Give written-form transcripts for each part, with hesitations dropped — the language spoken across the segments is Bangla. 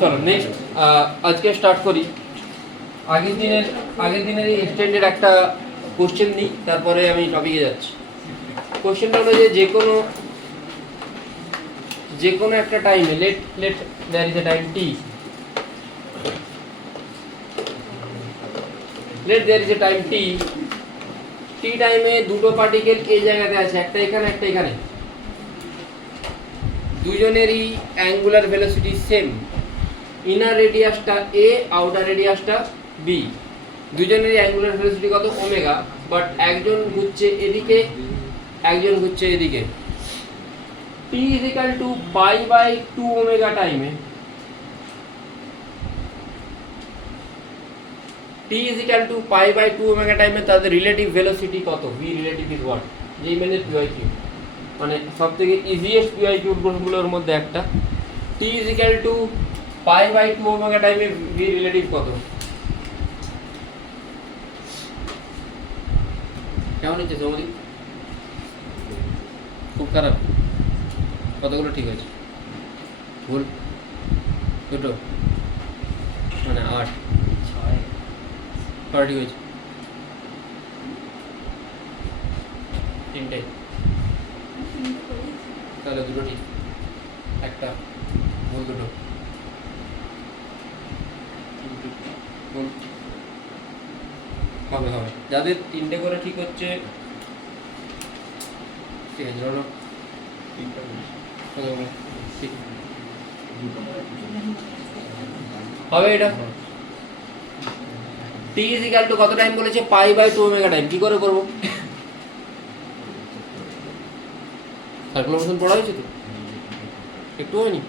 চলো নেক্সট আজকে স্টার্ট করি। আগের দিনের এক্সটেন্ডেড একটা কোশ্চেন নিই, তারপরে আমি টপিকে যাচ্ছি। কোশ্চেনটা হলো যে যে কোনো একটা টাইমে let there is a time t, let there is a time t, t টাইমে দুটো পার্টিকেল এই জায়গাতে আছে, একটা এখানে একটা এখানে, দুজনেরই অ্যাঙ্গুলার ভেলোসিটি সেম, ইনার রেডিয়াসটা এ, আউটার রেডিয়াসটা বি, দুজনেরই অ্যাঙ্গুলার ভেলোসিটি কত ওমেগা, বাট একজন ঘুরছে এদিকে একজন ঘুরছে এদিকে। t is equal to pi by 2 omega টাইমে t is equal to pi by 2 omega টাইমে তাদের রিলেটিভ ভেলোসিটি কত, v রিলেটিভ ইজ হোয়াট, যেই মানে PYQ, মানে সবথেকে ইজিয়েস্ট PYQ গুলোর মধ্যে একটা। t is equal to pi by 2 omega টাইমে v রিলেটিভ কত? কেমন হচ্ছে সৌদি? খুব খারাপ? কতগুলো ঠিক হয়েছে? ভুল দুটো, মানে 8 6 ঠিক হয়েছে, 3টে, তাহলে দুটো ঠিক, একটা ভুল, দুটো ভুল হবে। যাদের 3টে করে ঠিক হচ্ছে ঠিক আছে, ধরো ঠিক হবে এটা। t is equal to কত টাইম বলেছে? Pi by 2 omega time. কি করে করব? ক্যালকুলেশন পড়া হয়েছে তো, একটু হয়নি,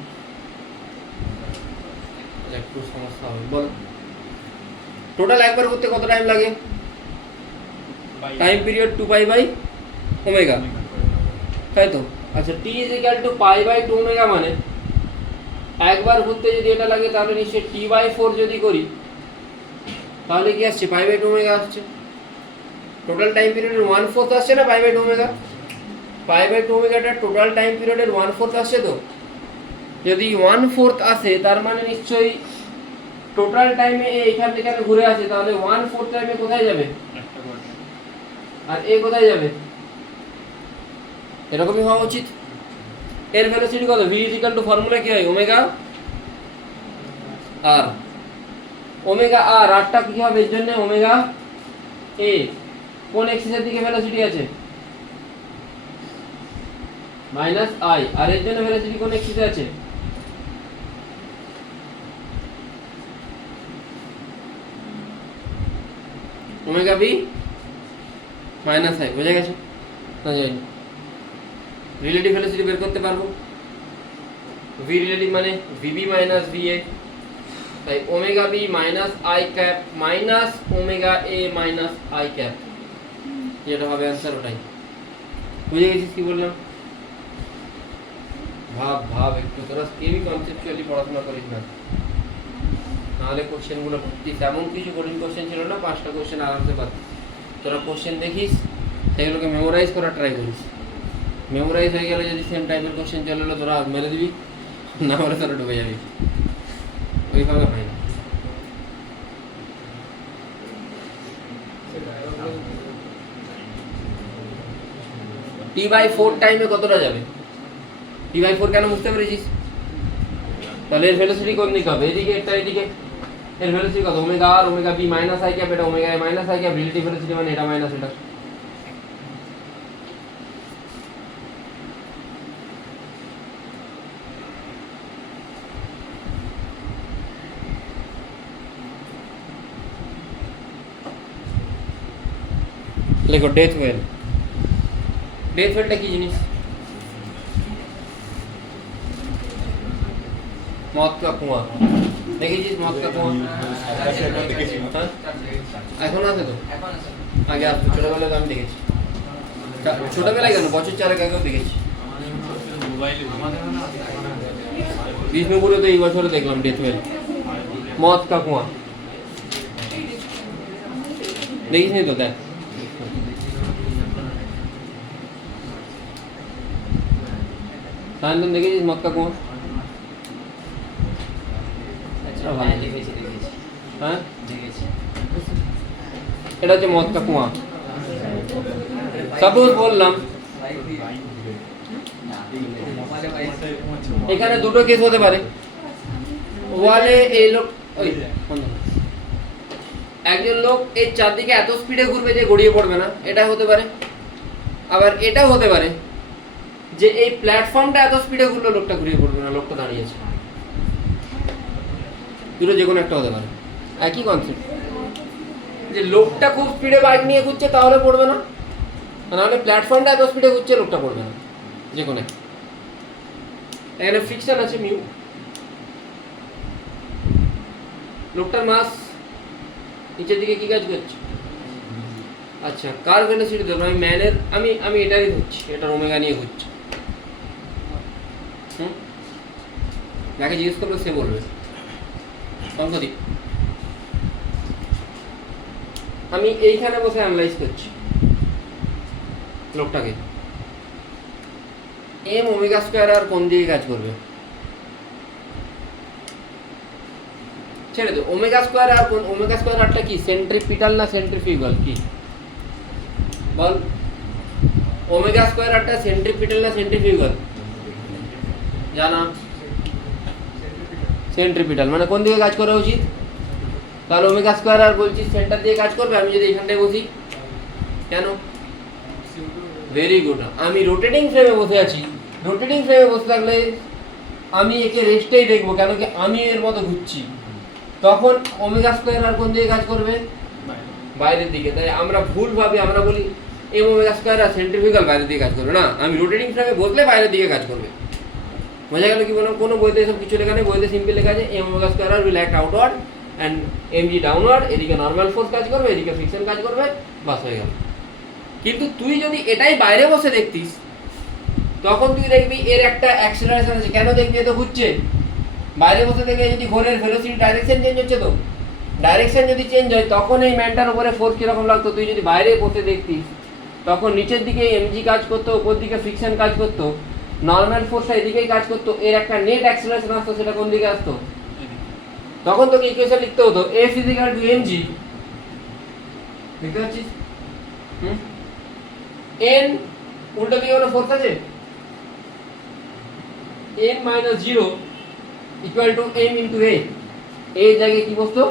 একটু সমস্যা হবে। বলো টোটাল একবার করতে কত টাইম লাগে? Time period 2 pi by omega, তাই তো? আচ্ছা, t is equal to pi by 2 omega মানে একবার ঘুরতে যদি এটা লাগে তাহলে নিশ্চয়ই t বাই 4 যদি করি তাহলে কি আসছে? পাই বাই 2 ওমেগা আসছে। টোটাল টাইম পিরিয়ডের 1/4 আসছে না pi by 2 omega? Pi by 2 ওমেগাটা টোটাল টাইম পিরিয়ডের 1/4 আসছে তো। যদি 1/4 আসে তার মানে নিশ্চয়ই টোটাল টাইমে এইখান থেকে ঘুরে আসে, তাহলে 1/4 টাইমে কোথায় যাবে? আর এ কোথায় যাবে? এরকমই হওয়া উচিত। এর ভেলোসিটি কত? v is equal to formula কি হয়? ওমেগা আর, ওমেগা আর, আরটা কি হবে এর জন্য? ওমেগা এ। কোন এক্সিসের দিকে ভেলোসিটি আছে? Minus I. আর এর জন্য ভেলোসিটি কোন এক্সিসে আছে? Omega B minus I. বুঝে গেছে না? যাই রিলেটিভ ভেলোসিটি বের করতে পারবো। v রিলেটিভ মানে vb মাইনাস va, তাই omega B minus I cap minus omega A minus I cap, যেটা হবে অ্যান্সার ওটাই। বুঝে গেছিস কি বললাম? ভাব একটু, তোরা কেউই কনসেপচুয়ালি পড়াশোনা করিস না, নাহলে কোশ্চেনগুলো তেমন কিছু কঠিন কোশ্চেন ছিল না, 5টা কোশ্চেন আরামসে পাচ্ছিস। তোরা কোশ্চেন দেখিস, সেগুলোকে মেমোরাইজ করার ট্রাই করিস। মেমোরাইজ হয়ে গেলে যদি সেম টাইপের কোশ্চেন চলে এলো তোরা মেরে দিবি, না হলে তোরা ডুবে যাবি। ওইভাবে হয় না। t/4 টাইমে কতটা যাবে? t/4 কেন বুঝতে পেরেছিস? তাহলে এর ভেলোসিটি কোন দিকে হবে? এদিকে, এটা এদিকে। এর ভেলোসিটি কত? Omega r, omega B minus I cap, এটা omega A minus I cap, relative velocity মানে এটা মাইনাস এটা। লেখো ডেথ ওয়েল। ডেথ ওয়েলটা কি জিনিস? মদ কা কুয়া। দেখেছিস মদ কা কুয়া? এখন আছে তো? আগে আসতো, ছোটবেলায় তো আমি দেখেছি। ছোটবেলায় কেন, বছর 4 আগেও দেখেছি। বিষ্ণুপুরে তো এই বছরে দেখলাম ডেথ ওয়েল, মদ কা কুয়া। দেখিস নি তো? দেখ, সায়ন্তন দেখেছিস মদ কা কুয়া? ভালো হ্যাঁ এটা হচ্ছে মদকা কুয়া। সাপোজ বললাম এখানে দুটো কেস হতে পারে, ওয়ালে এই লোক একজন লোক এই চারদিকে এত স্পিডে ঘুরবে যে গড়িয়ে পড়বে না, এটা হতে পারে। আবার এটাও হতে পারে যে এই প্ল্যাটফর্মটা এত স্পিডে ঘুরলে লোকটা ঘুরিয়ে পড়বে না, লোকটা দাঁড়িয়েছে। দুটো যে কোনো একটা হতে পারে, একই কনসেপ্ট। যে লোকটা খুব স্পিডে বাইক নিয়ে ঘুরছে তাহলে পড়বে না, নাহলে প্ল্যাটফর্মটা এত স্পিডে ঘুরছে লোকটা পড়বে না, যে কোনো একটা। এখানে ফ্রিকশন আছে মিউ, লোকটার মাস নিচের দিকে কি কাজ করছে? আচ্ছা কার ভেলোসিটি ধরুন আমি ম্যানের আমি এটারই ঘুরছি, এটার ওমেগা নিয়ে ঘুরছি। যাকে জিজ্ঞেস করবো সে বলবে। পঙ্কদীপ আমি এইখানে বসে অ্যানালাইজ করছি লোকটাকে, এম ওমেগা স্কয়ার আর কোন দিকে কাজ করবে? ছেড়ে দো, ওমেগা স্কয়ার আর কোন, ওমেগা স্কয়ার আরটা কি সেন্ট্রিপিটাল না সেন্ট্রিফিউগাল? কি বল, ওমেগা স্কয়ার আরটা সেন্ট্রিপিটাল না সেন্ট্রিফিউগাল? জানা সেন্ট্রিপিটাল, মানে কোন দিকে কাজ করা উচিত? তাহলে ওমেগা স্কয়ার আর বলছি সেন্টার দিয়ে কাজ করবে। আমি যদি এখানটায় বসি কেন? ভেরি গুড, আমি রোটেটিং ফ্রেমে বসে আছি। রোটেটিং ফ্রেমে বসে থাকলে আমি একে রেস্টেই দেখবো, কেন কি আমি এর মতো ঘুরছি। তখন ওমেগা স্কয়ার আর কোন দিকে কাজ করবে? বাইরের দিকে। তাই আমরা ভুল ভাবি, আমরা বলি এম ওমেগা স্কয়ার আর সেন্ট্রিফিউগাল বাইরের দিকে কাজ করবে। না, আমি রোটেটিং ফ্রেমে বসলে বাইরের দিকে কাজ করবে। বোঝা গেল কি বললাম? কোনো বইতে এসব কিছু লেখা নেই, বইতে সিম্পল লেখা আছে M omega square R will act outward and MG downward. এদিকে নর্মাল ফোর্স কাজ করবে, এদিকে ফ্রিকশন কাজ করবে, বাস হয়ে গেল। কিন্তু তুই যদি এটাই বাইরে বসে দেখতিস তখন তুই দেখবি এর একটা অ্যাক্সেলারেশন আছে। কেন দেখবি? এ তো ঘুরছে। বাইরে বসে দেখে যদি ঘোরের ভেলোসিটি ডাইরেকশন চেঞ্জ হচ্ছে, তো ডাইরেকশন যদি চেঞ্জ হয় তখন এই ম্যানটার উপরে ফোর্স কিরকম লাগতো? তুই যদি বাইরে বসে দেখতিস তখন নিচের দিকে এমজি কাজ করতো, উপর দিকে ফ্রিকশন কাজ করতো, নর্মাল ফোর্সটা এদিকেই কাজ করতো, এর একটা নেট অ্যাক্সেলারেশন আসতো, সেটা কোন দিকে আসতো? তখন তোকে ইকুয়েশন লিখতে হতো এফ ইজিক্যাল টু এমজি, দেখতে পাচ্ছিস? এন উল্টো দিকে কোনো ফোর্স আছে, N minus 0 equal to m into a. এই জায়গায় কি বসতো?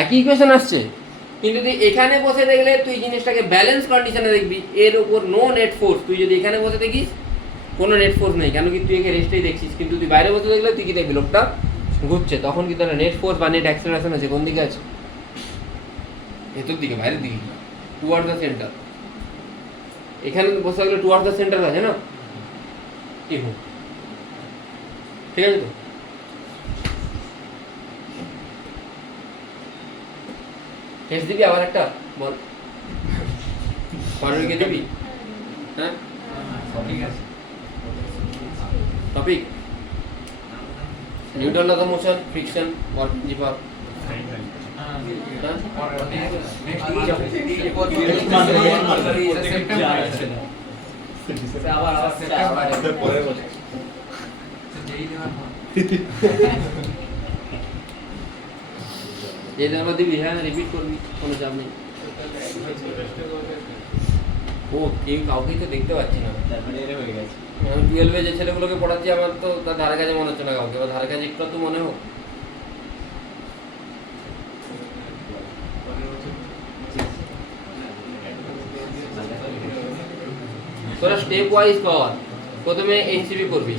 একই ইকুয়েশন আসছে, কিন্তু তুই এখানে বসে দেখলে তুই জিনিসটাকে ব্যালেন্স কন্ডিশনে দেখবি। এর উপর নো নেট ফোর্স। তুই যদি এখানে বসে দেখিস কোনো নেট ফোর্স নেই, কেন কি তুই একে রেস্টেই দেখছিস। কিন্তু তুই বাইরে বসে দেখলে তুই কি দেখবি? লোকটা ঘুরছে। তখন কি তার নেট ফোর্স বা নেট অ্যাক্সেলারেশন আছে? কোন দিকে আছে? ভেতর দিকে, বাইরের দিকে, টুয়ার্ড দ্য সেন্টার। এখানে বসে থাকলে টুয়ার্ড দ্য সেন্টার আছে না, ঠিক আছে? তো টেস্ট দিবি আবার একটা বল, পারবি? দিবি? হ্যাঁ topic Newton law of motion, friction, work principle. দিবি? হ্যাঁ রিপিট করবি, কোনো চাপ নেই। ও কেউ কাউকেই তো দেখতে পাচ্ছি না। আমি 12-এ যে ছেলেগুলোকে পড়াচ্ছি আমার তো তার ধারে কাছে মনে হচ্ছে না কাউকে, বা ধারে কাছে একটু তো মনে হোক। তোরা স্টেপ ওয়াইজ কর। প্রথমে এনসিবি করবি,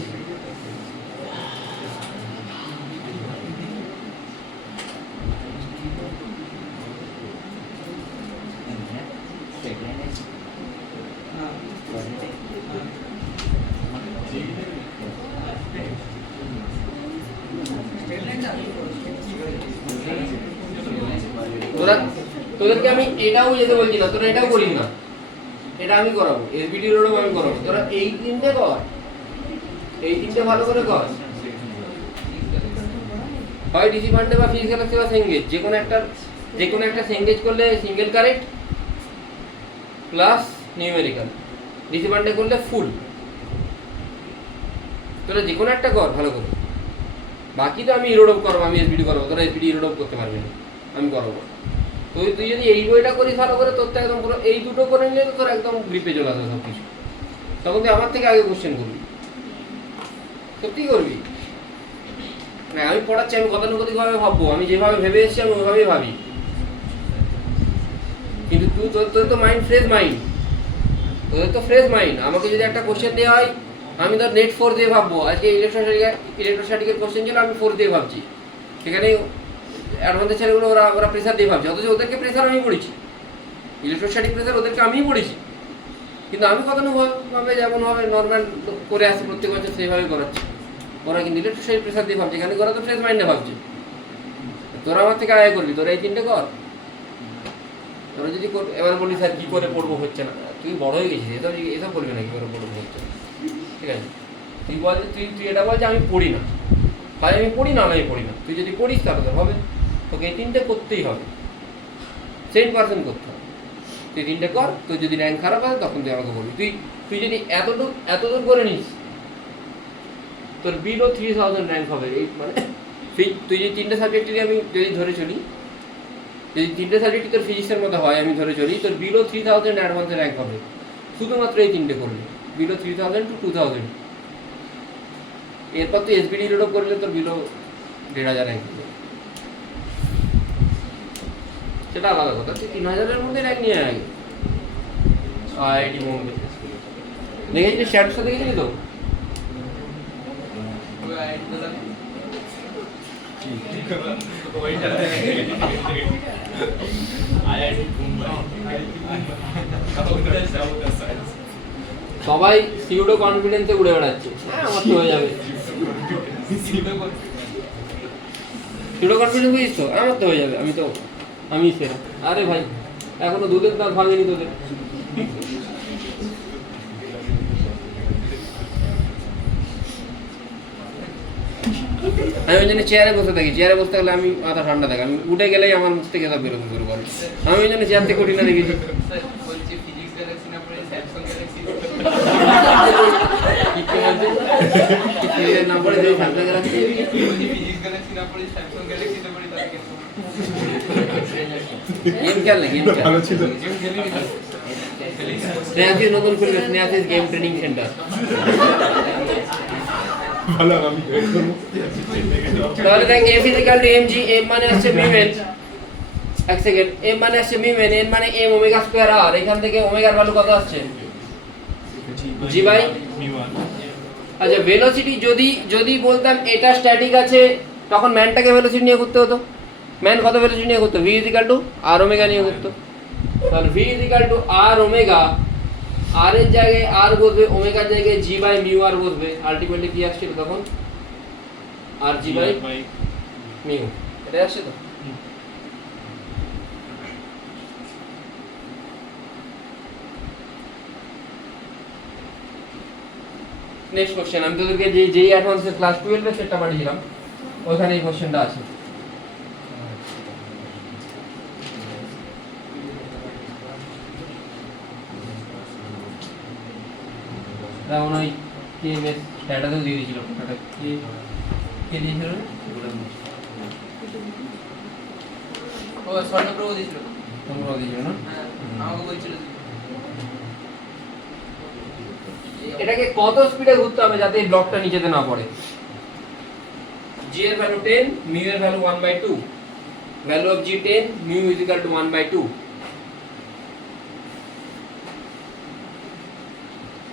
তোদেরকে আমি এটাও যেতে বলছি না, তোরা এটাও করিস না, এটা আমি করাবো, এসবিডি রোডও আমি করাবো। তোরা এই তিনটে কর, এই তিনটে ভালো করে কর। হয় ডিসি ফান্ডে বা ফিজিক্যাল বা সেঙ্গেজ, যে কোনো একটা সেঙ্গেজ করলে single correct plus numerical, DC ফান্ডে করলে ফুল। তোরা যে কোনো একটা কর ভালো করে। বাকি তো আমি ইরোডপ করবো, আমি এসবিডি করবো, তোরা এসবিডি ইরোডপ করতে পারবি না, আমি করবো। তুই যদি এই বইটা করিস ভালো করে, তোর তো একদম পুরো এই দুটো করে নিলে তো তোর একদম গ্রিপে চলে আসবে সব কিছু। তখন তুই আমার থেকে আগে কোশ্চেন করবি, সত্যি করবি। মানে আমি পড়াচ্ছি, আমি গতানুগতিকভাবে ভাববো, আমি যেভাবে ভেবে এসেছি আমি ওইভাবেই ভাবি। কিন্তু তুই তোর তো মাইন্ড ফ্রেশ মাইন্ড, তোদের তো ফ্রেশ মাইন্ড। আমাকে যদি একটা কোশ্চেন দেওয়া হয়, আমি ধর নেট 4 দিয়ে ভাববো, আজকে ইলেকট্রোস্ট্যাটিকের কোশ্চেন ছিল, আমি 4 দিয়ে ভাবছি। সেখানে অ্যাডভান্সের ছেলেগুলো ওরা প্রেসার দিয়ে ভাবছে, অথচ ওদেরকে প্রেসার আমি পড়েছি, ইলেকট্রোস্ট্যাটিক প্রেসার ওদেরকে আমিই পড়েছি। কিন্তু আমি গতানুগতিকভাবে যেমনভাবে নর্মাল করে আসি প্রত্যেক বছর সেইভাবেই করাচ্ছি। ওরা কিন্তু ইলেকট্রোস্ট্যাটিক প্রেসার দিয়ে ভাবছে, এখানে ওরা তো ফ্রেশ মাইন্ডে ভাবছে। তোরা আমার থেকে আগে করবি, তোরা এই তিনটে কর। তোরা যদি এবার বলি স্যার কী করে পড়বো হচ্ছে না, তুই বড় হয়ে গেছিস, এসব বলবি না কী করে পড়বো হচ্ছে না, ঠিক আছে? তুই বল যে তুই এটা বল যে আমি পড়ি না, হয় আমি পড়ি না, আমি পড়ি না। তুই যদি পড়িস তাহলে তো হবে, তোকে এই তিনটে করতেই হবে, 100% করতে হবে। তুই তিনটে কর, তুই যদি র্যাঙ্ক খারাপ হয় তখন তুই আমাকে বলবি। তুই যদি এতদূর করে নিস, তোর বিলো 3000 র্যাঙ্ক হবে। এই মানে তুই যদি তিনটে সাবজেক্টে আমি যদি ধরে চলি, যদি তিনটে সাবজেক্টই তোর ফিজিক্সের মধ্যে হয়, আমি ধরে চলি, তোর বিলো 3000 অ্যাডভান্সে র্যাঙ্ক হবে শুধুমাত্র এই তিনটে করলে, বিলো 3000 to 2000। এরপর তুই এসবিডি লোড করলে তোর বিলো 1500 র্যাঙ্ক হবে, সেটা আলাদা কথা। তুই 3000-এর মধ্যে র্যাঙ্ক নিয়ে আগে। আইআইটি বোম্বে দেখেছিলি, স্ট্যাটাসটা দেখেছিলি তো? সবাই সিউডো কনফিডেন্সে উড়ে বেড়াচ্ছে, হ্যাঁ আমার তো হয়ে যাবে। সিউডো কনফিডেন্স বুঝিস তো, আমার তো হয়ে যাবে, আমি সেরা। আরে ভাই এখনো দুধের দাঁত ভাঙেনি তোদের। আমি ওই জন্য চেয়ারে বসে থাকি, চেয়ারে বসে থাকলে আমি মাথা ঠান্ডা থাকে, আমি উঠে গেলেই আমার মুখ থেকে সব বেরোতে শুরু করে। আমি ওই জন্য চেয়ার থেকে উঠি না, দেখেছি। নতুন খুলবে স্নেহাসিস গেম ট্রেনিং সেন্টার। তাহলে দেখ F equal to M G, M মানে হচ্ছে মিউএন, এক সেকেন্ড, এম মানে হচ্ছে মিউএন, এন মানে এম ওমেগা স্কয়ার আর। এখান থেকে ওমেগার ভ্যালু কত আসছে? জি বাই মিউ1। আচ্ছা ভেলোসিটি যদি বলতাম এটা স্ট্যাটিক আছে, তখন ম্যানটাকে ভেলোসিটি নিয়ে করতে হতো। ম্যান কত ভেলোসিটি নিয়ে করতো? V equal to r omega নিয়ে করতো। তাহলে v equal to r omega, r এর জায়গায় আর বসবে, ওমেগার জায়গায় জি বাই মিউ আর বসবে। আলটিমেটলি কি আসছিল তখন? আর জি বাই মিউ, এটা আসছে তো। নেক্সট কোশ্চেন, আমি তোদেরকে যেই অ্যাডভান্সের ক্লাস 12 সেটা পাঠিয়েছিলাম, ওখানে এই কোশ্চেনটা আছে। যেমন ওই কেএমএস স্ট্যাটাসও দিয়ে দিয়েছিল, ওটা কে দিয়েছিল? ও স্বর্ণপ্রভা দিয়েছিল, স্বর্ণপ্রভা দিয়েছিল না? আমাকে বলছিল এটাকে কত স্পিডে ঘুরতে হবে যাতে এই ব্লকটা নিচেতে না পড়ে। জি এর ভ্যালু 10, মিউ এর value 1/2, value of G 10, mu is equal two 1/2।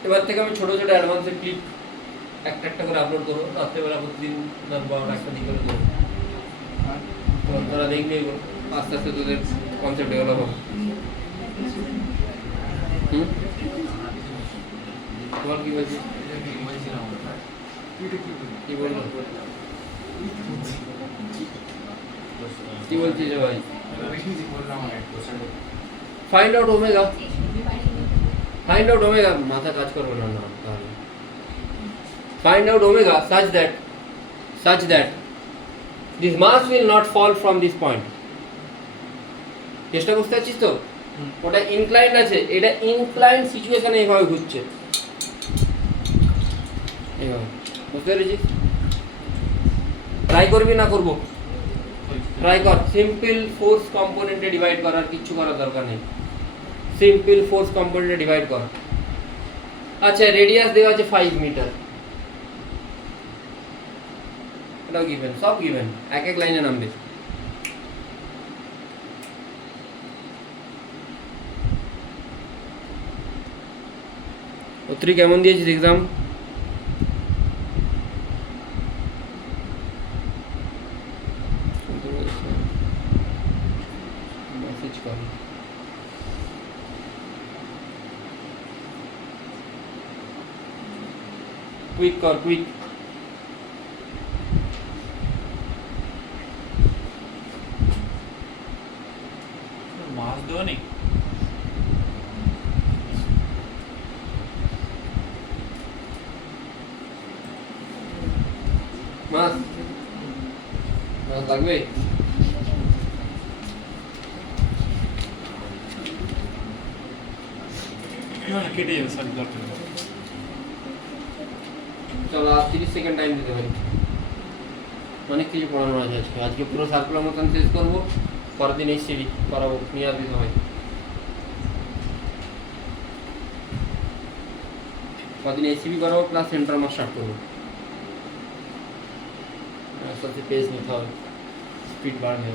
এবার থেকে আমি ছোট ছোট অ্যাডভান্সের ক্লিপ একটা করে আপলোড করবো, রাত্রেবেলা প্রতিদিন 10-12 একটা দিক করে করবো। তোরা দেখবি এগুলো, আস্তে আস্তে তোদের কনসেপ্ট ডেভেলপ হবে। তোমার কি বলছিস? কি বললো? কি বলছিস ভাই? Find out omega, find out omega, মাথা কাজ করবে না না তাহলে। Find out omega such that this mass will not fall from this point. চেষ্টা করতে পারছিস তো? ওটা ইনক্লাইন্ড আছে, এটা ইনক্লাইন্ড সিচুয়েশনে এইভাবে ঘুরছে, এইভাবে বুঝতে পেরেছিস? ট্রাই করবি না করব? ট্রাই কর। সিম্পল ফোর্স কম্পোনেন্টে ডিভাইড কর, আর কিছু করার দরকার নেই। সিম্পল ফোর্স কম্পোনেন্টে ডিভাইড কর। আচ্ছা, রেডিয়াস দেওয়া আছে 5 মিটার, এটাও গিভেন, সব গিভেন, এক এক লাইনে নামবে। তুই কেমন দিয়েছিস এক্সাম? মেসেজ কর। কুইক কর, কুইক। মাস দেওয়া নেই। মাস মাস লাগবে? না না, কেটে যাবে, সরি দরকার নেই। চলো আর 30 সেকেন্ড টাইম দিতে পারি। অনেক কিছু পড়ানো আছে আজকে। আজকে পুরো সার্কুলার মতন শেষ করবো, পরের দিন এইচসিডি করাবো, নিয়ে আসবি সবাই। কদিন এইচসিবি করাবো প্লাস সেন্টার মার্ক স্টার্ট করবো। সাথে পেজ নিতে হবে, স্পিড বাড়বে।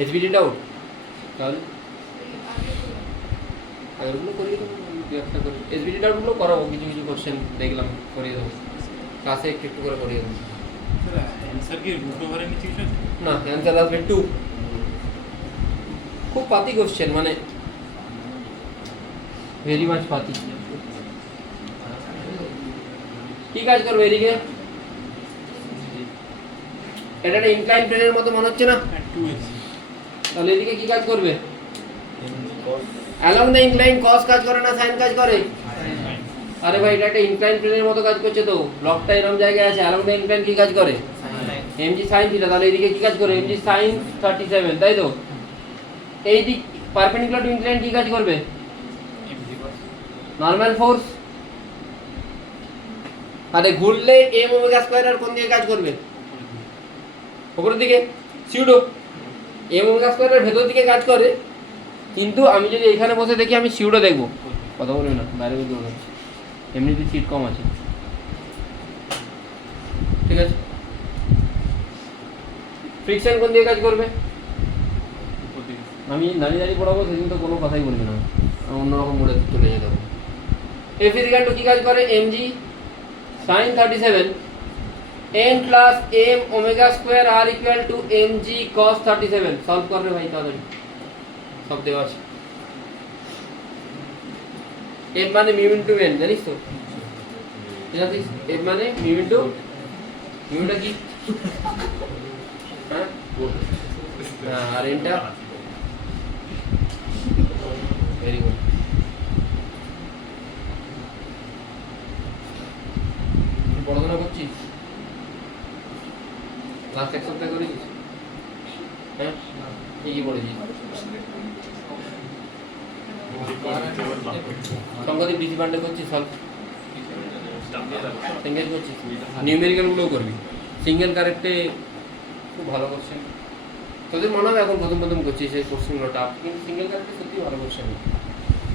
এইচবিডি ডাউট তাহলে আগেরগুলো করিয়ে দেবো, দু একটা করে এইচবিডি ডাউটগুলো করাবো, কিছু কিছু কোশ্চেন দেখলাম করিয়ে দেবো, ক্লাসে একটু একটু করে করিয়ে দেবো। অ্যান্সার কি রুট ওভারের নিচে কিছু আছে? না, অ্যান্সার আসবে 2। খুব পাতি কোশ্চেন, মানে ভেরি মাচ পাতি। কি কাজ করবে এদিকে? এটা একটা ইনক্লাইন প্লেনের মতো মনে হচ্ছে না? 2x তাহলে এদিকে কি কাজ করবে? অ্যালং দ্য ইনক্লাইন কস কাজ করে না সাইন কাজ করে? আরে ভাই, এটা একটা ইনক্লাইন প্লেনের মতো কাজ করছে তো, ব্লকটা এরকম জায়গায় আছে। অ্যালং দ্য ইনক্লাইন কি কাজ করে? mg sin theta. তাহলে এদিকে কি কাজ করে? mg sin 37, তাই তো? এই দিক পারপেন্ডিকুলার টু ইনক্লাইন কি কাজ করবে? Normal force. আরে ঘুরলে m ওমেগা স্কয়ার আর কোন দিকে কাজ করবে? উপরের দিকে, সিউডো। m ওমেগা স্কয়ারের ভেতর দিকে কাজ করে, কিন্তু আমি যদি এখানে বসে দেখি আমি সিউডো দেখবো। কথা বলবি না, বাইরে বলতে বলবো, এমনিতে সিট কম আছে। ঠিক আছে। ফ্রিকশন কোন দিকে কাজ করবে? আমি দাঁড়িয়ে দাঁড়িয়ে পড়াবো, সেদিন তো কোনো কথাই বলবি না, আমি অন্যরকম মোড়ে চলে যেতে হবে। এফ ইজ ইকুয়াল টু কি কাজ করে? mg sin 37 n plus m omega square r equal two mg cos 37। Solve করবে ভাই তাড়াতাড়ি, সব দেওয়া আছে। m মানে মিউ ইনটু n, জানিস তো? জানিস m মানে মিউ ইনটু, মিউটা কি? হ্যাঁ, আর nটা ভেরি গুড। পড়াশোনা করছিস? লাস্ট এক সপ্তাহ করেছিস? হ্যাঁ, কি কি পড়েছিস? সংগতি ডিসি বান্ডে করছিস? সলভ সিঙ্গেল করছিস? নিউমেরিক্যালগুলোও করবি। সিঙ্গেল কারেক্টে খুব ভালো কোশ্চেন তোদের মনে হবে, এখন প্রথম প্রথম করছিস এই কোশ্চেনগুলো টাফ, কিন্তু সিঙ্গেল কারেক্টে সত্যি ভালো কোশ্চেন।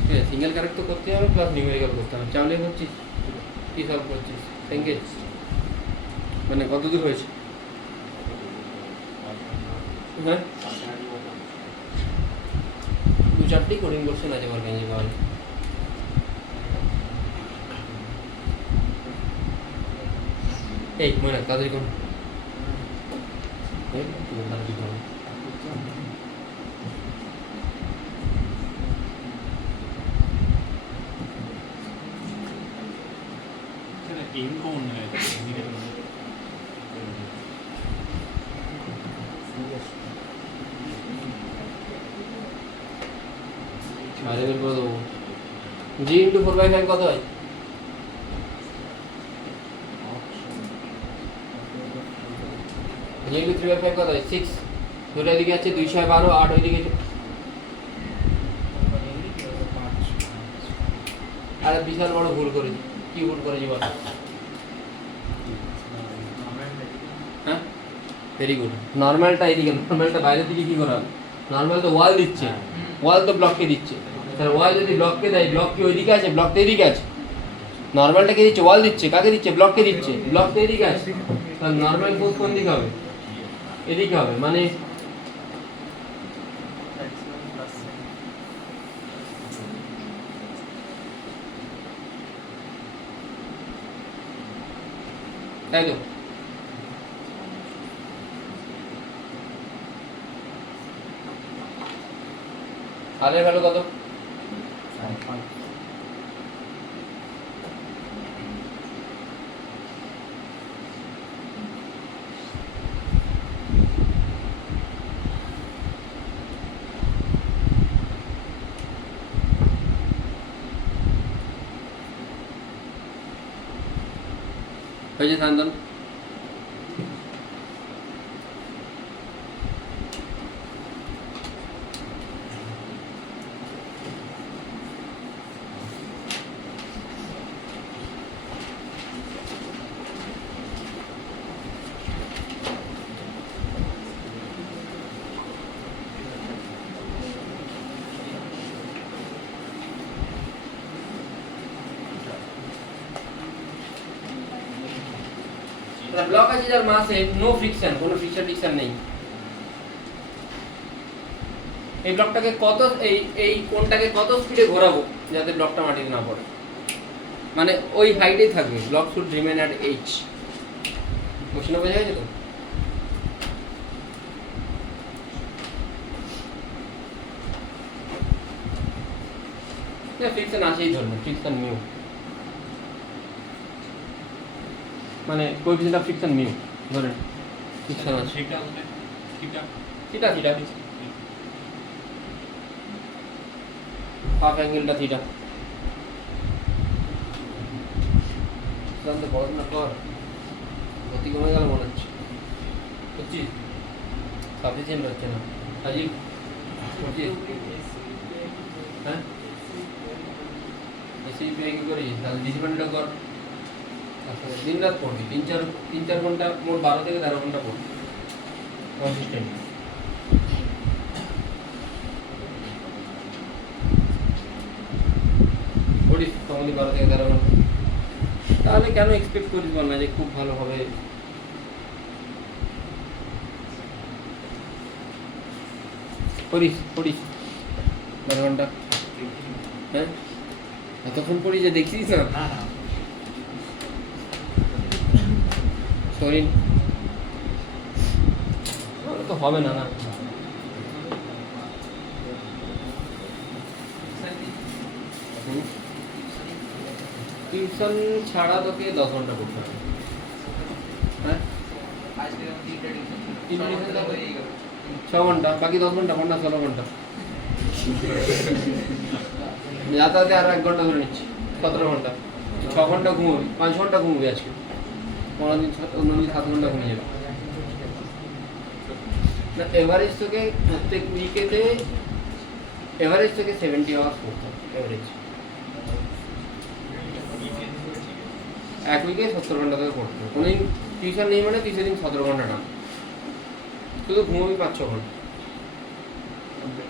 ঠিক আছে, সিঙ্গেল কারেক্ট তো করতে হবে, প্লাস নিউমেরিক্যাল করতে হবে। চাউলে করছিস? কী সলভ করছিস? সিঙ্গেল মানে কত দূর হয়েছে? হ্যাঁ, 2-4টি কোডিং কোশ্চেন আছে আমার কাছে পাওয়া। এই মনে তাড়াতাড়ি কোন এম কোন বাইরে বের করে দেবো। জি ইন্টু 4/5 কত হয়? জি ইন্টু 3/5 কত হয়? 6। দুটো দিকে আছে 212, 8 ওই দিকে। আর বিশাল বড় ভুল করেছি। কি ভুল করেছি বল? হ্যাঁ, ভেরি গুড। নর্মালটা এদিকে, নর্মালটা বাইরের দিকে কি করা হবে? নর্মাল তো ওয়াল দিচ্ছে, ওয়াল তো ব্লককে দিচ্ছে। তাহলে ওয়াল যদি ব্লককে দেয়, ব্লক কি ওইদিকে আছে? ব্লক তো এদিকে আছে। নর্মালটাকে দিচ্ছে, ওয়াল দিচ্ছে, কাকে দিচ্ছে? ব্লককে দিচ্ছে। ব্লক তো এদিকে আছে, তাহলে নর্মাল ফোর্স কোন দিকে হবে? এদিকে হবে। মানে তাই তো? আর এর ভ্যালু কত? হয়েছে সায়ন্তন? ব্লক আছে যার মাসে নো ফ্রিকশন, কোনো ফ্রিকশন নেই। এই ব্লকটাকে কত, এই কোনটাকে কত স্পিডে ঘোরাবো যাতে ব্লকটা মাটিতে না পড়ে? মানে ওই হাইটেই থাকবে। Block should remain at H. কোশ্চেনটা বোঝা গেছে তো? ফ্রিকশন আছেই ধরুন, ফ্রিকশন মিউ, মানে কোএফিসিয়েন্ট অফ ফ্রিকশন মিউ ধরেন ফ্রিকশন আছে। সেটা মানে থিটা, থিটা হাফ অ্যাঙ্গেলটা থিটা। পড়াশোনা কর, গতি কমে গেল মনে হচ্ছে। বুঝছিস? সাফিসিয়েন্ট হচ্ছে না। রাজীব বুঝছিস? হ্যাঁ, এসি পেয়ে কি করিস? তাহলে ডিসিপ্লিনটা কর। দিন রাত পড়বি, তিন চার ঘন্টা, মোট 12 থেকে 13 ঘন্টা পড়বি কনসিস্টেন্ট। পড়িস তখনই 12 থেকে 13 ঘন্টা। তাহলে কেন এক্সপেক্ট করিস বল না যে খুব ভালো হবে? পড়িস 12 ঘন্টা। হ্যাঁ, এতক্ষণ পড়ি যে দেখছিস না? না না সরি, তো হবে না। টিউশন ছাড়া তোকে 10 ঘন্টা পড়তে হবে। হ্যাঁ, 6 ঘন্টা, বাকি 10 ঘন্টা পড় না, 16 ঘন্টা। যাতায়াতে আর 1 ঘন্টা ধরে নিচ্ছি, 17 ঘন্টা। 6 ঘন্টা ঘুমোবি, 5 ঘন্টা ঘুমোবি আজকে, অন্যদিন 7 ঘন্টা ঘুমিয়ে যাবে। না, এভারেজ তোকে প্রত্যেক উইকেতে এভারেজ তোকে 70 আওয়ার্স পড়তে হবে। এভারেজ এক উইকে 70 ঘন্টা তোকে পড়তে হবে। কোনোদিন টিউশন নেই মানে তুই সেদিন 17 ঘন্টা টান, শুধু ঘুমোবি 5-6 ঘন্টা।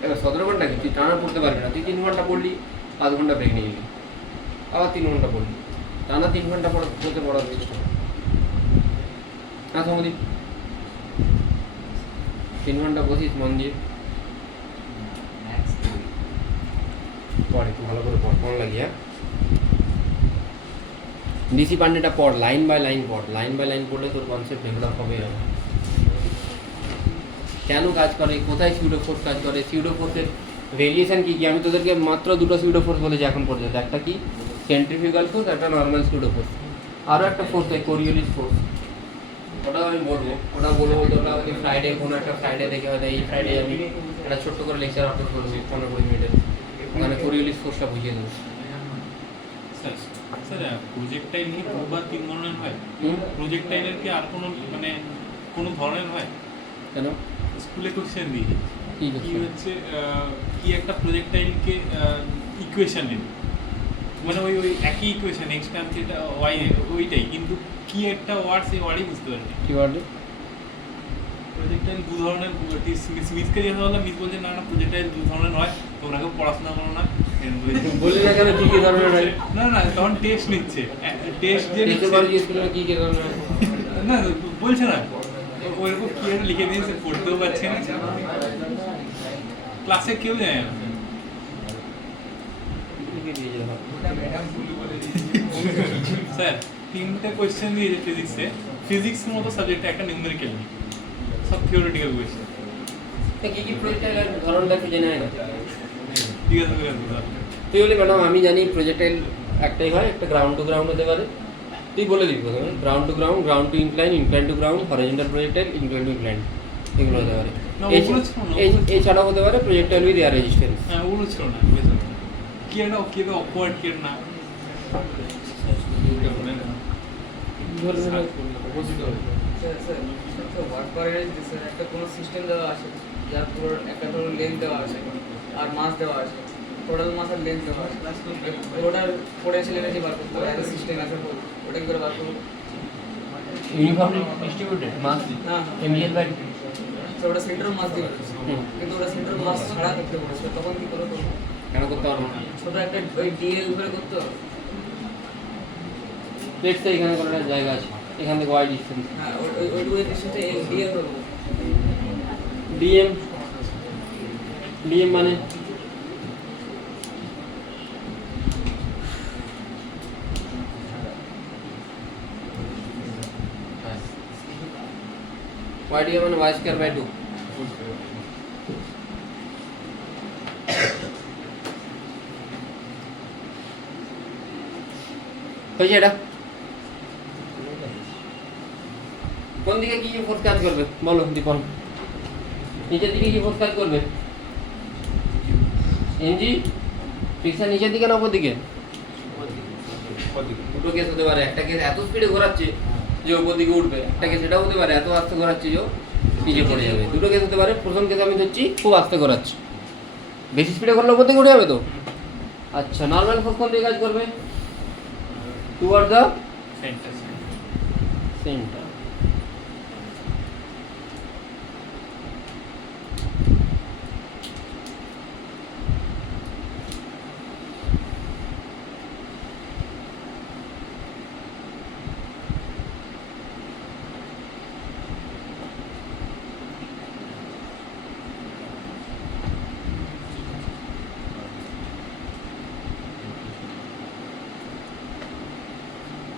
এবার 17 ঘন্টা কি তুই টানা পড়তে পারবি না। তুই 3 ঘন্টা পড়লি, 5 ঘন্টা ব্রেক নিয়ে নিলি, আবার 3 ঘন্টা পড়লি, টানা 3 ঘন্টা পড়তে পড়ার চেষ্টা কর। না সমদীপ, 3 ঘন্টা বসিস মন দিয়ে পড়, একটু ভালো করে পড়, মন লাগিয়ে। ডিসি পান্ডেটা পড়, লাইন বাই লাইন পড়। লাইন বাই লাইন পড়লে তোর কনসেপ্ট ডেভেলপ হবে। কেন কাজ করে, কোথায় সিউডো ফোর্স কাজ করে, সিউডো ফোর্সের ভেরিয়েশন কী কী। আমি তোদেরকে মাত্র 2টো সিউডো ফোর্স বলেছি এখন পর্যন্ত। একটা কি সেন্ট্রিফিউগাল ফোর্স, একটা নর্মাল সিউডো ফোর্স। আরও একটা ফোর্স হয় কোরিওলিস ফোর্স, ওটাও আমি বলবো। ওটা বলতে ওটা আমি ফ্রাইডে, কোনো একটা ফ্রাইডে দেখে হয়তো এই ফ্রাইডে আমি একটা ছোট্ট করে লেকচার আপলোড করবো 15-20 মিনিটের, ওখানে কোরিওলিস ফোর্সটা বুঝিয়ে দেবো। স্যার প্রজেক্টাইল কি দুবার 3 ধরনের হয়? প্রজেক্টাইলের কি আর কোনো ধরনের হয়? কেন স্কুলে কোশ্চেন দিই কি কি হচ্ছে কি একটা প্রজেক্টাইলকে ইকুয়েশনে মানে ওই ওই একই equation X time theta Y ওইটাই, কিন্তু কি একটা ওয়ার্ড সেই ওয়ার্ডই বুঝতে পারিনি। কি বলে প্রজেক্টাইল দু ধরনের, মিসকে জিজ্ঞাসা করলাম, মিস বলছে না না প্রজেক্টাইল দু ধরনের হয়, তোমরা কেউ পড়াশোনা করো না। বলি না কেন কি কি ধরনের হয়? না না তখন টেস্ট নিচ্ছে, টেস্ট যে টেস্টের নিচ্ছে পরে জিজ্ঞেস করলে কি কি ধরনের হয়? না বলছে না, ওইরকম কি একটা লিখে দিয়েছে, পড়তেও পারছে না, ক্লাসে কেউ জানে না। লিখে দিয়ে যাওয়া হয়। স্যার 3টে কোয়েশ্চেন দিয়েছে ফিজিক্সে, ফিজিক্স মতো সাবজেক্টে একটা নিউমেরিক্যাল নেই, সব থিওরিটিক্যাল কোয়েশ্চেন। তা কি কি প্রজেক্টাইল ধরনটা কি জানা না? ঠিক আছে ঠিক আছে স্যার। তুই বলি ম্যাডাম আমি জানি প্রজেক্টাইল একটাই হয়, একটা গ্রাউন্ড টু গ্রাউন্ড হতে পারে। তুই বলে দিবি প্রথমে ground to ground, ground to incline, incline to ground, horizontal projectile, incline to incline, এগুলো হতে পারে। না, ওগুলো ছিল না। এছাড়াও হতে পারে প্রজেক্টাইল উইথ এয়ার রেজিস্ট্যান্স। হ্যাঁ ওগুলো ছিল না, বুঝলাম। কি একটা অকওয়ার্ড কি না ওয়ার্ক করে স্যার, একটা কোনো সিস্টেম দেওয়া আছে যার পুরো একটা ধরো লেন্থ দেওয়া আছে আর মাস দেওয়া আছে, টোটাল মাস আর লেন্থ দেওয়া আছে, পুরোটার পোটেনশিয়াল এনার্জি বার করতে হবে, একটা সিস্টেম আছে ওটা কি করে বার করবো? ইউনিফর্মলি ডিস্ট্রিবিউটেড মাস হ্যাঁ এমজিএল বাই তো ওটা সেন্টার মাস দিয়ে কিন্তু ওটা সেন্টার মাস ছাড়া করতে বলেছে, তখন কি করে করবো? কেন করতে পারবো না? ছোটো একটা ওই ডিএল উপরে করতে হবে। প্লেটসে এখানে কোনো একটা জায়গা আছে, এখান থেকে ওয়াই ডিস্টেন্স হ্যাঁ ওইটুকু সাথে ডিএল করবো। ডিএম, ডিএম মানে ওয়াই ডিএম মানে ওয়াই স্কয়ার বাই 2। হয়েছে এটা? কোন দিকে কি কি ফোর্স কাজ করবে বলো দীপন? নিচের দিকে কি ফোর্স কাজ করবে? এনজি ফ্রিকশন নিচের দিকে না উপর দিকে? দুটো কেস হতে পারে, একটা কেস এত স্পিডে ঘোরাচ্ছে যে উপর দিকে উঠবে, একটা কেস এটাও হতে পারে এত আস্তে ঘোরাচ্ছে যে নিচে পড়ে যাবে। দুটো কেস হতে পারে। প্রথম কেস আমি ধরছি খুব আস্তে ঘোরাচ্ছে, বেশি স্পিডে ঘুরলে উপর দিকে উঠে যাবে তো। আচ্ছা নর্মাল ফোর্স কোন দিকে কাজ করবে? Toward the centre.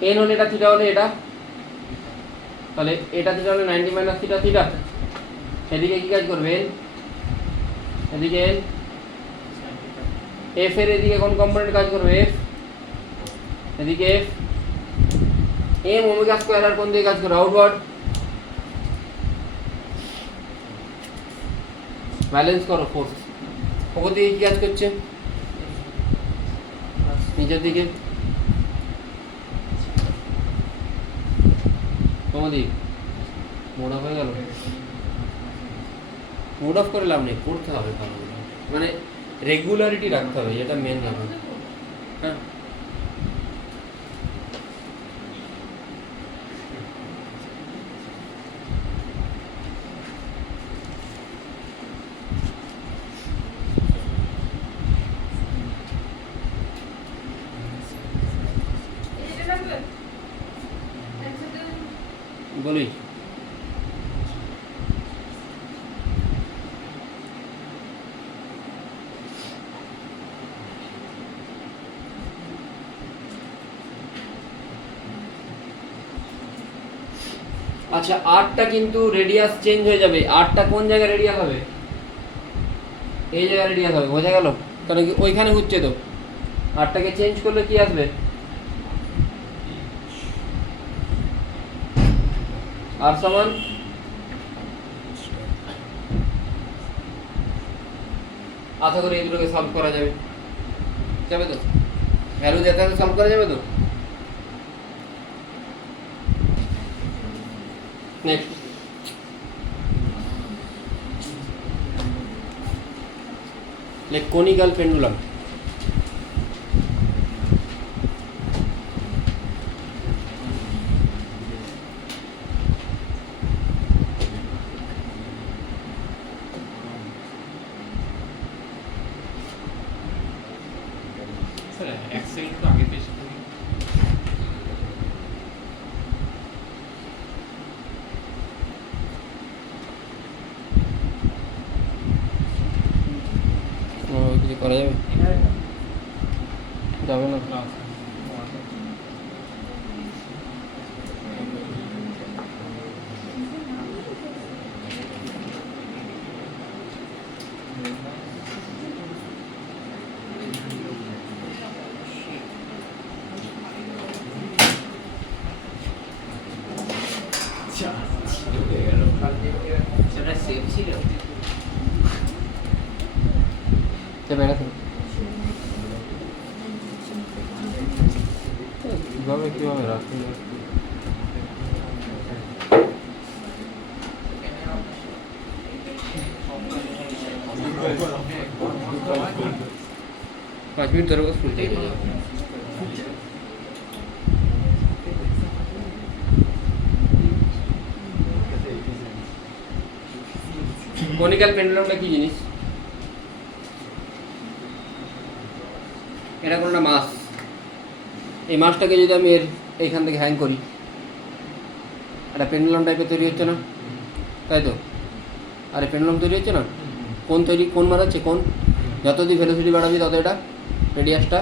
এন হলে এটা থিটা হলে এটা, তাহলে এটা থিটা হলে 90 মাইনাস থিটা থিটা। এদিকে কি কাজ করবে? এন, এদিকে এন। এফ এর এদিকে কোন কম্পোনেন্ট কাজ করবে? এফ, এদিকে এফ। এম ওমেগা স্কয়ার আর কোন দিকে কাজ করে? আউটওয়ার্ড। ব্যালেন্স করো ফোর্স। ওপর দিকে কি কাজ করছে? নিচের দিকে। তোমাদের মুড অফ হয়ে গেল? মুড অফ করে লাভ নেই, পড়তে হবে ভালো করে, মানে রেগুলারিটি রাখতে হবে, যেটা মেন ব্যাপার। হ্যাঁ বলি আচ্ছা আরটা কিন্তু রেডিয়াস চেঞ্জ হয়ে যাবে। আরটা কোন জায়গায় রেডিয়াস হবে? এই জায়গায় রেডিয়াস হবে, বোঝা গেল? কারণ কি ওইখানে হচ্ছে তো। আরটাকে চেঞ্জ করলে কি আসবে? আর সমান আশা করি এই দুটোকে সলভ করা যাবে, যাবে তো? ভ্যালু যেতে হবে সলভ করা যাবে তো? Next conical pendulum. Sir 1 second তো আগে পেশ করি। কিছু করা যাবে? যাবে না। না, সেটা সেফ ছিল। যাবে না তো? কিভাবে রাখতে হবে? 5 মিনিট ধরে বস ফুল থেকে কনিক্যাল পেন্ডুলামটা কি জিনিস? এটা কোনো একটা মাছ। এই মাছটাকে যদি আমি এইখান থেকে হ্যাং করি, একটা পেন্ডুলাম টাইপের তৈরি হচ্ছে না, তাই তো? আরে পেন্ডুলাম তৈরি হচ্ছে না? কোন বাড়াচ্ছে? কোন যত তুই ভেলোসিটি বাড়াবি তত এটা রেডিয়াসটা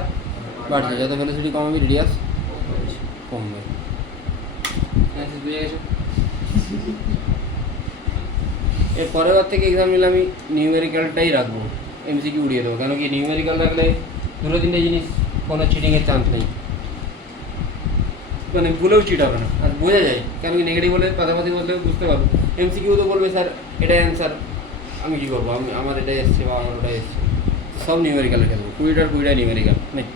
বাড়ছে, যত ভেলোসিটি কমাবি রেডিয়াস কমবে। বুঝে গেছো? এর পরের বার থেকে এক্সাম নিলে আমি নিউমেরিক্যালটাই রাখবো, এমসিকিউ উড়িয়ে দেবো। কেন কি নিউমেরিক্যাল রাখলে দুটো তিনটে জিনিস কোনো চিটিংয়ের চান্স নেই, মানে ভুলেও চিট হবে না আর বোঝা যায়। কেন কি নেগেটিভ বলে পাশাপাশি বলতে বুঝতে পারবো। এমসিকিউ তো বলবে স্যার এটাই অ্যান্সার, আমি কী করবো? আমার এটাই এসছে বা আমার ওটাই এসছে, সব নিউমেরিক্যালে খেলবো। 20টা নিউমেরিক্যাল নেই,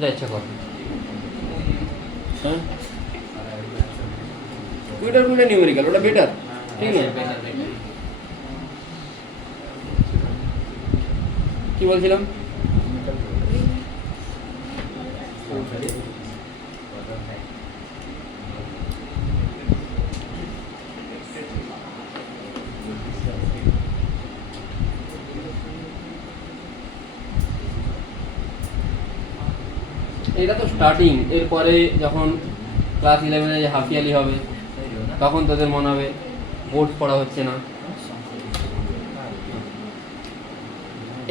যা ইচ্ছা কর। হ্যাঁ 20টা নিউমেরিক্যাল, ওটা বেটার, ঠিক না? কি বলছিলাম? এটা তো স্টার্টিং। এরপরে যখন ক্লাস 11-এ যে হাফ ইয়ারলি হবে তখন তোদের মনে হবে বোর্ড পড়া হচ্ছে না,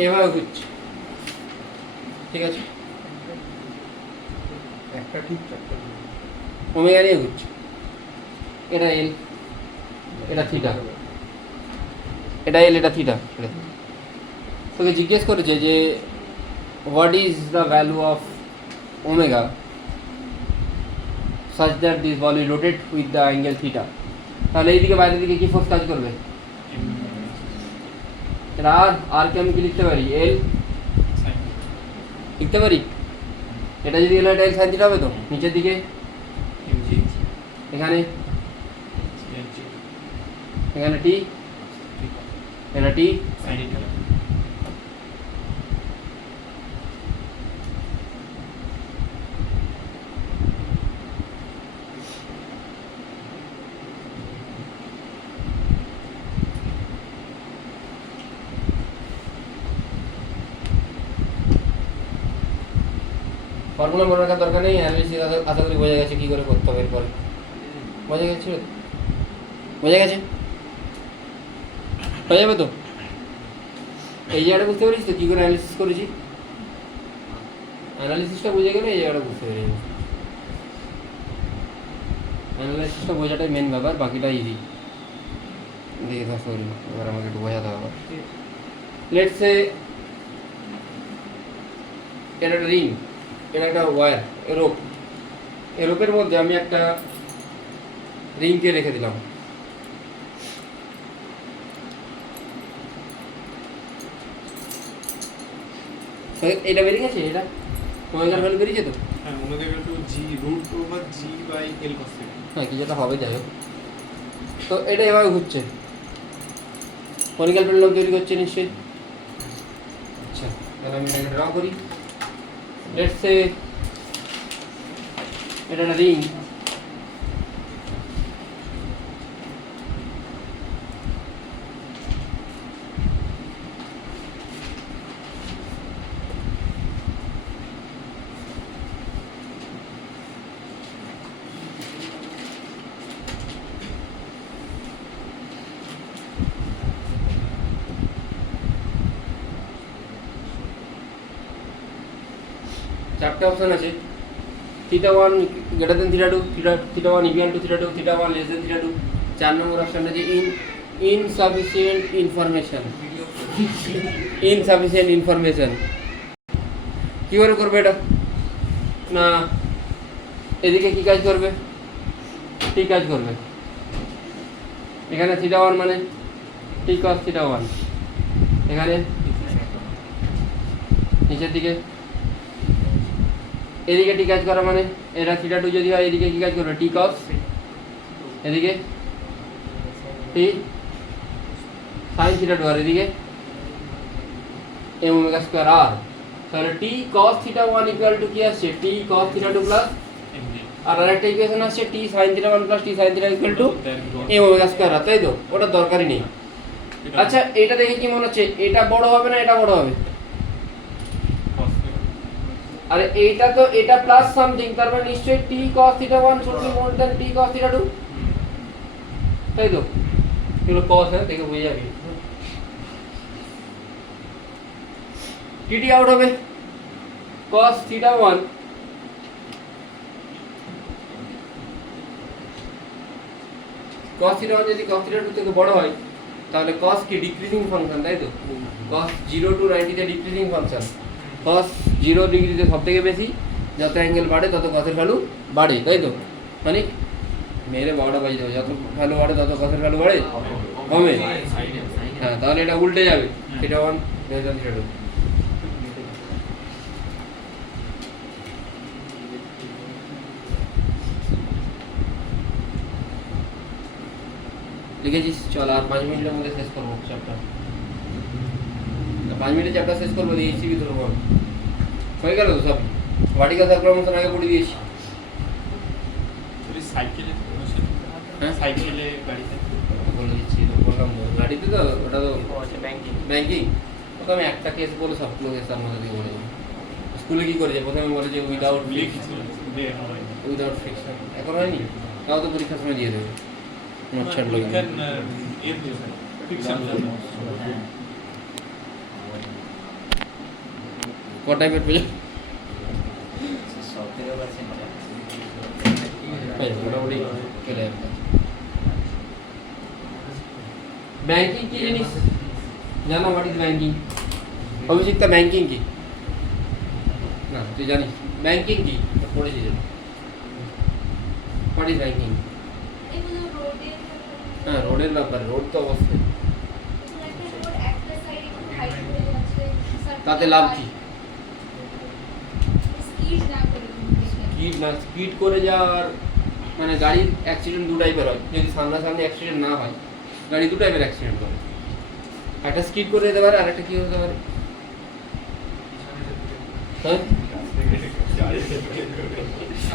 এভাবে হচ্ছে। ঠিক আছে, একটা ঠিক ওমেগা নিয়ে ঘুরছে। এটা এল, এটা থিটা, এটা এল, এটা থিটা। তোকে জিজ্ঞেস করেছে যে what is the value of omega such that this ball will rotate with the angle theta, তাহলে এইদিকে বাইরের দিকে কি ফোর্স কাজ করবে? এটা আর কে আমি কি লিখতে পারি? এল লিখতে পারি। এটা যদি এল, এটা এল সাইন থিটা হবে তো নিচের দিকে, এখানে এখানে টি, এটা টি, ফর্মুলা মনে রাখার দরকার নেই। অ্যানালিসিস আশা করি বোঝা গেছে কী করে করতে হবে। এরপরে বোঝা গেছে, বোঝা গেছে, হয়ে যাবে তো। এই জায়গাটা বুঝতে পারিস তো কী করে অ্যানালিসিস করেছি? অ্যানালিসিসটা বুঝে গেলে এই জায়গাটা বুঝতে পেরে যাবে। অ্যানালাইসিসটা বোঝাটাই মেন ব্যাপার, বাকিটা ইজি। দেখে ধর সরি, এবার আমাকে একটু বোঝাতে হবে। লেটস সে এটা একটা রিং, এটা একটা ওয়্যার, রোপ। এই রোপের মধ্যে আমি একটা রিংকে রেখে দিলাম। এটা বেরিয়ে গেছে, এটা ওমেগার ভ্যালু বেরিয়েছে তো? হ্যাঁ, omega equal to G root over G by L cos theta. হ্যাঁ, কি যেটা হবে যাই হোক। তো এটা এভাবে ঘুরছে, কনিক্যাল পেন্ডুলাম তৈরি করছে নিশ্চয়ই। আচ্ছা, তাহলে আমি এটাকে ড্র করি। লেটস সে এটা একটা রিং, চারটে অপশন আছে, θ1 greater than θ2, θ1 equal to θ2, θ1 less than θ2। 4 নম্বর অপশন আছে ইনসাফিসিয়েন্ট ইনফরমেশন। ইনসাফিসিয়েন্ট ইনফরমেশন কী করে করবে এটা? না এদিকে কি কাজ করবে? ঠিক কাজ করবে। এখানে θ1 মানে t cos θ1, এখানে নিচের দিকে এদিকে টি কাজ করা মানে এটা θ2 যদি হয় এদিকে কি কাজ করবে? t cos, এদিকে t sin θ2 আর এদিকে m ওমেগা স্কয়ার r। তাহলে t cos θ1 ইকুয়াল টু কি আসছে? t cos θ2 প্লাস আর আরেকটা ইকুয়েশন আসছে t sin θ1 plus t sin θ equal to m omega square r, তাই তো? ওটা দরকারই নেই। আচ্ছা এটা দেখে কি মনে হচ্ছে এটা বড় হবে না এটা বড় হবে? আরে এইটা তো এটা প্লাস সামথিং, তার মানে নিশ্চয়ই t cos θ1 should be more than t cos θ2, তাই তো? এগুলো cos है দেখে বুঝে যাবে। tt আউট হবে cos θ1 cos θ1 যদি cos θ2 থেকে বড় হয় তাহলে cos কি ডিক্রিজিং ফাংশন, তাই তো? cos 0 to 90 তে ডিক্রিজিং ফাংশন, cos 0 ডিগ্রিতে সবথেকে বেশি, যত অ্যাঙ্গেল বাড়ে তত cos এর ভ্যালু বাড়ে, তাই তো? মানে মেরে 12টা বাজে যাবে, যত ভ্যালু বাড়ে তত cos এর ভ্যালু বাড়ে কমে। হ্যাঁ তাহলে এটা উল্টে যাবে, θ1 less than θ2। লিখেছিস? চল আর 5 মিনিটের মধ্যে শেষ করবো চ্যাপ্টার। 5 মিনিটে চ্যাপ্টার শেষ করবো, দিয়ে ইসিবি ধরবো। হয়ে গেল তো সব? ভার্টিক্যাল সার্কুলার আগে পড়ে দিয়েছি। সাইকেলে হ্যাঁ সাইকেলে গাড়িতে বলে দিচ্ছি তো, বললাম তো গাড়িতে তো ওটা তো ব্যাংকিং। ওটা আমি একটা কেস বলে সবগুলো কেস তার মধ্যে দিয়ে বলে দেবো। স্কুলে কী করেছে প্রথমে বলেছে উইদাউট ফ্রিকশন, এখন হয়নি, তাও তো পরীক্ষার সময় দিয়ে দেবে। নোট ছাড়লো ক টাইপের পেয়ে মোটামুটি চলে যাবে। ব্যাংকিং কি জিনিস জানো? What is banking? Abhishikta banking কি? না তুই জানিস ব্যাংকিং কি? পড়েছিস? What is banking? হ্যাঁ রোডের ব্যাপারে, রোড তো অবশ্যই। তাতে লাভ কি? স্পিড করে যাওয়ার মানে গাড়ির অ্যাক্সিডেন্ট দু টাইপের হয়। যদি সামনাসামনি অ্যাক্সিডেন্ট না হয়, গাড়ি দু টাইপের অ্যাক্সিডেন্ট করে, একটা স্কিড করে যেতে পারে আর একটা কি হতে পারে? হ্যাঁ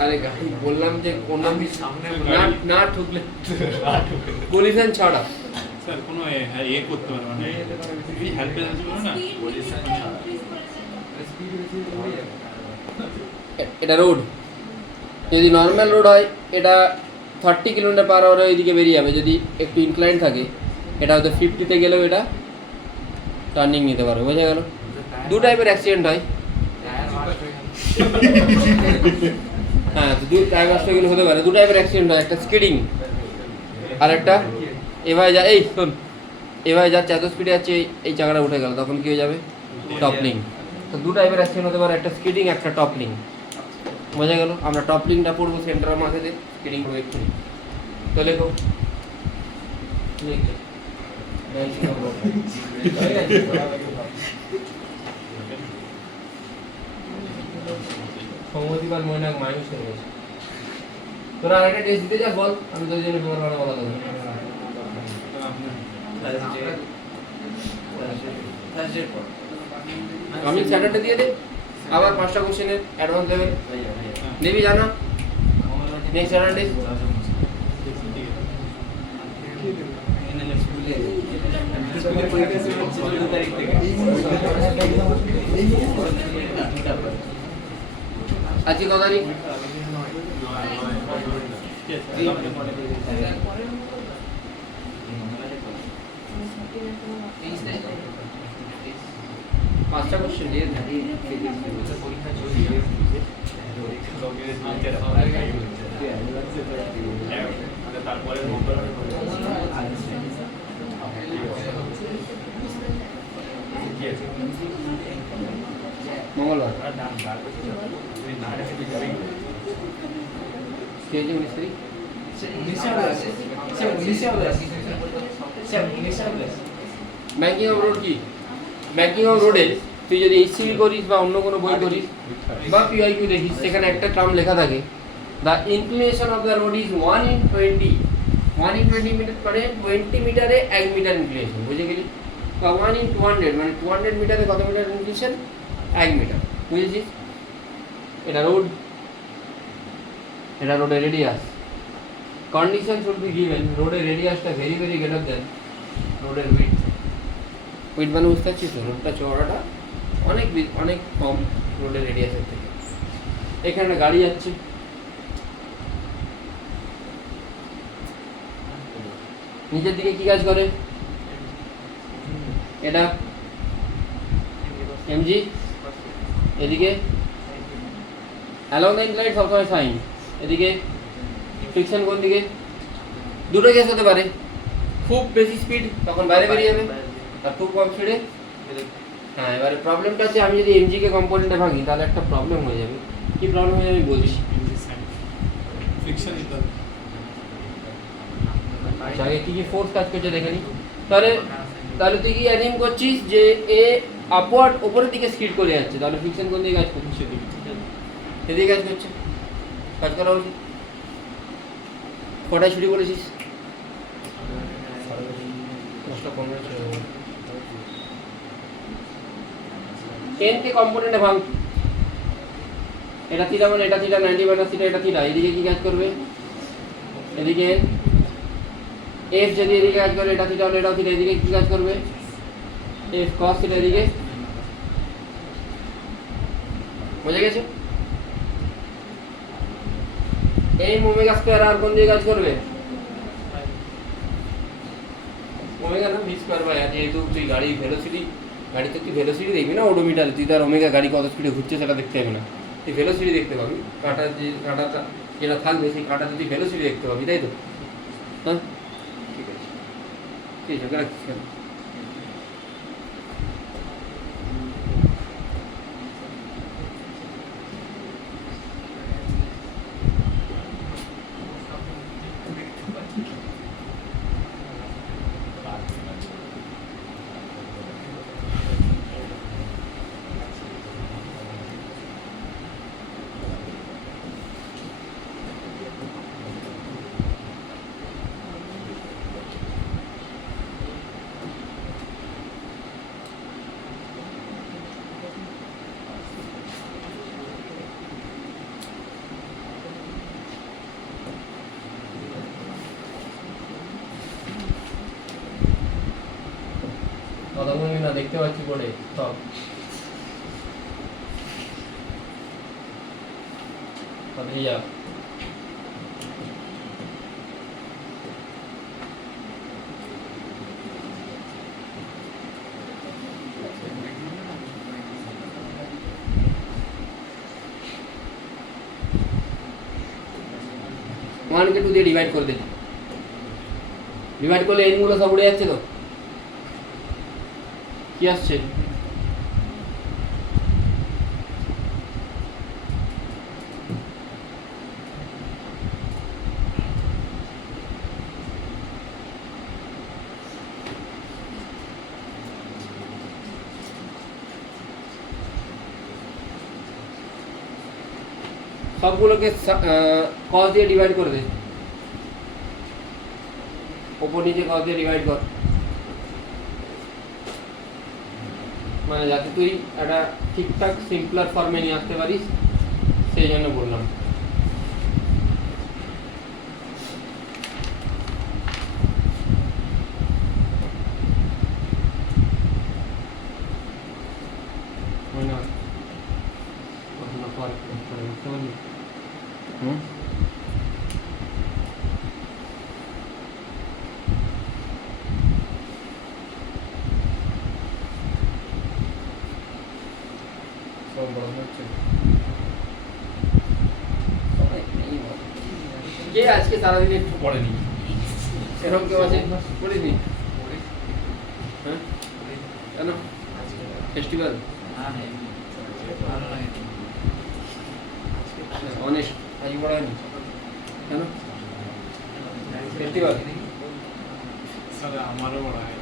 আরে গাড়ি বললাম যে কোন না ঠুকলে কলিশন ছাড়া স্যার কোনো করতে পারে মানে হেল্প এজেন্সি বলে না এটা রোড। যদি নর্মাল রোড হয় এটা 30 কিলোমিটার পার আওয়ারে ওইদিকে বেরিয়ে যাবে। যদি একটু ইনক্লাইন থাকে এটা হয়তো 50-তে গেলেও এটা টার্নিং নিতে পারবে। বোঝা গেল? দু টাইপের অ্যাক্সিডেন্ট হয়। হ্যাঁ দু টাইপের হতে পারে, দু টাইপের অ্যাক্সিডেন্ট হয়, একটা স্কিডিং আর একটা এভাবে যা এই শোন এভাবে যাচ্ছে এত স্পিডে যাচ্ছে এই চাকাটা উঠে গেল তখন কি হয়ে যাবে? টপলিং। তো দু টাইপের অ্যাক্সিডেন্ট হতে পারে, একটা স্কিডিং একটা টপলিং। বোঝা গেল? আমরা টপলিংটা পড়বো সেন্টারের মাথাতে, স্কিডিং করবো এক্ষুনি। তো লেখো সমতিবার ময়নাক মাইনাস হয়ে গেছে। তোরা আরেকটা টেস্ট দিতে যাস বল, আমি তোর জন্য তোমার ভালো বলা দেবো। আমি স্যাটারডে দিয়ে দে, আবার 5টা কোশ্চেনের অ্যাডভান্স লেভেল নেবি জানা নেক্সট স্যাটারডে। আজকে কত তারিখ? 5টা কোশ্চেন দিয়ে তারপরে মঙ্গলবার কে যে 19 তারিখ ব্যাংকিং অফ রোড কি ব্যাংকিং অফ রোডে তুই যদি এইচসিবি করিস বা অন্য কোনো বই করিস বা পিআইকিউ দেখিস সেখানে একটা টার্ম লেখা থাকে the inclination of the road is 1/20 1/20 metre মানে 20 মিটারে 1 মিটার ইনক্লিনেশন বুঝে গেলি বা 1/200 মানে 200 মিটারে কত মিটার ইনক্লিনেশন 1 মিটার বুঝেছিস এটা রোড এটা রোডের radius condition should be given রোডের রেডিয়াসটা ভেরি ভেরি গ্রেটার দেন রোডের উইডথ উইডথ মানে বুঝতে পারছিস তো রোডটা চওড়াটা অনেক অনেক কম রোডের রেডিয়াসের থেকে এখানে একটা গাড়ি যাচ্ছে নিচের দিকে কি কাজ করে এটা এমজি এদিকে অ্যালং দ্য ইনক্লাইন সবসময় সাইন এদিকে ফ্রিকশন কোন দিকে দুটো কেস হতে পারে খুব বেশি স্পিড তখন বাইরে বেরিয়ে যাবে আর খুব কম স্পিডে হ্যাঁ এবারে প্রবলেমটা হচ্ছে আমি যদি এমজিকে কম্পোনেন্টে ভাঙি তাহলে একটা প্রবলেম হয়ে যাবে কি প্রবলেম হয়ে যাবে আমি বলছি ফ্রিকশন দিতে হবে আচ্ছা আগে কী কী ফোর্স কাজ করছে দেখে নি তাহলে তাহলে তুই কি অ্যাজিম করছিস যে এ আপওয়ার্ড ওপরের দিকে স্কিড করে যাচ্ছে তাহলে ফ্রিকশন কোন দিকে কাজ করছে সেদিকে এদিকে কাজ করছে কাজ করা উচিত কটায় ছুটি বলেছিস 10:15 10 কে কম্পোনেন্টে ভাঙ এটা থিটা মানে এটা থিটা 90 মাইনাস থিটা এটা থিটা এদিকে কি কাজ করবে এদিকে এফ যদি এদিকে কাজ করে এটা থিটা হলে এটাও থিটা এদিকে কি কাজ করবে এফ কস থিটা এদিকে বুঝে গেছে এই ওমেগা স্কয়ার আর কোন দিকে কাজ করবে ওমেগা না ভি স্কয়ার বাই আর যেহেতু তুই গাড়ি ভেলোসিটি গাড়িতে তুই ভেলোসিটি দেখবি না ওডোমিটার তুই তার ওমেগা গাড়ি কত স্পিডে ঘুরছে সেটা দেখতে হবে না তুই ভেলোসিটি দেখতে পাবি কাঁটা যে কাঁটাটা যেটা থাকবে সেই কাঁটাতে তুই ভেলোসিটি দেখতে পাবি তাই তো হ্যাঁ ঠিক আছে ঠিক আছে রাখিস কেন কতক্ষণ না দেখতে পাচ্ছি বোর্ডে সব তাড়াতাড়ি যা ওয়ানকে টু দিয়ে ডিভাইড করে দিচ্ছি ডিভাইড করলে এনগুলো সব উড়ে যাচ্ছে তো কি আসছে সবগুলোকে কস দিয়ে ডিভাইড করে দে ওপর নিচে কস দিয়ে ডিভাইড কর মানে যাতে তুই একটা ঠিকঠাক সিম্পলার ফর্মে নিয়ে আসতে পারিস সেই জন্য বললাম বুঝতে পারলি সব বড় হচ্ছে কে আজকে সারাদিন একটু পড়েনি? এরকম কেউ আছে পড়িনি? হ্যাঁ কেন? ফেস্টিভ্যাল অনেস্ট আজকে পড়া হয়নি কেন? ফেস্টিভ্যাল স্যার আমারও বড় হয়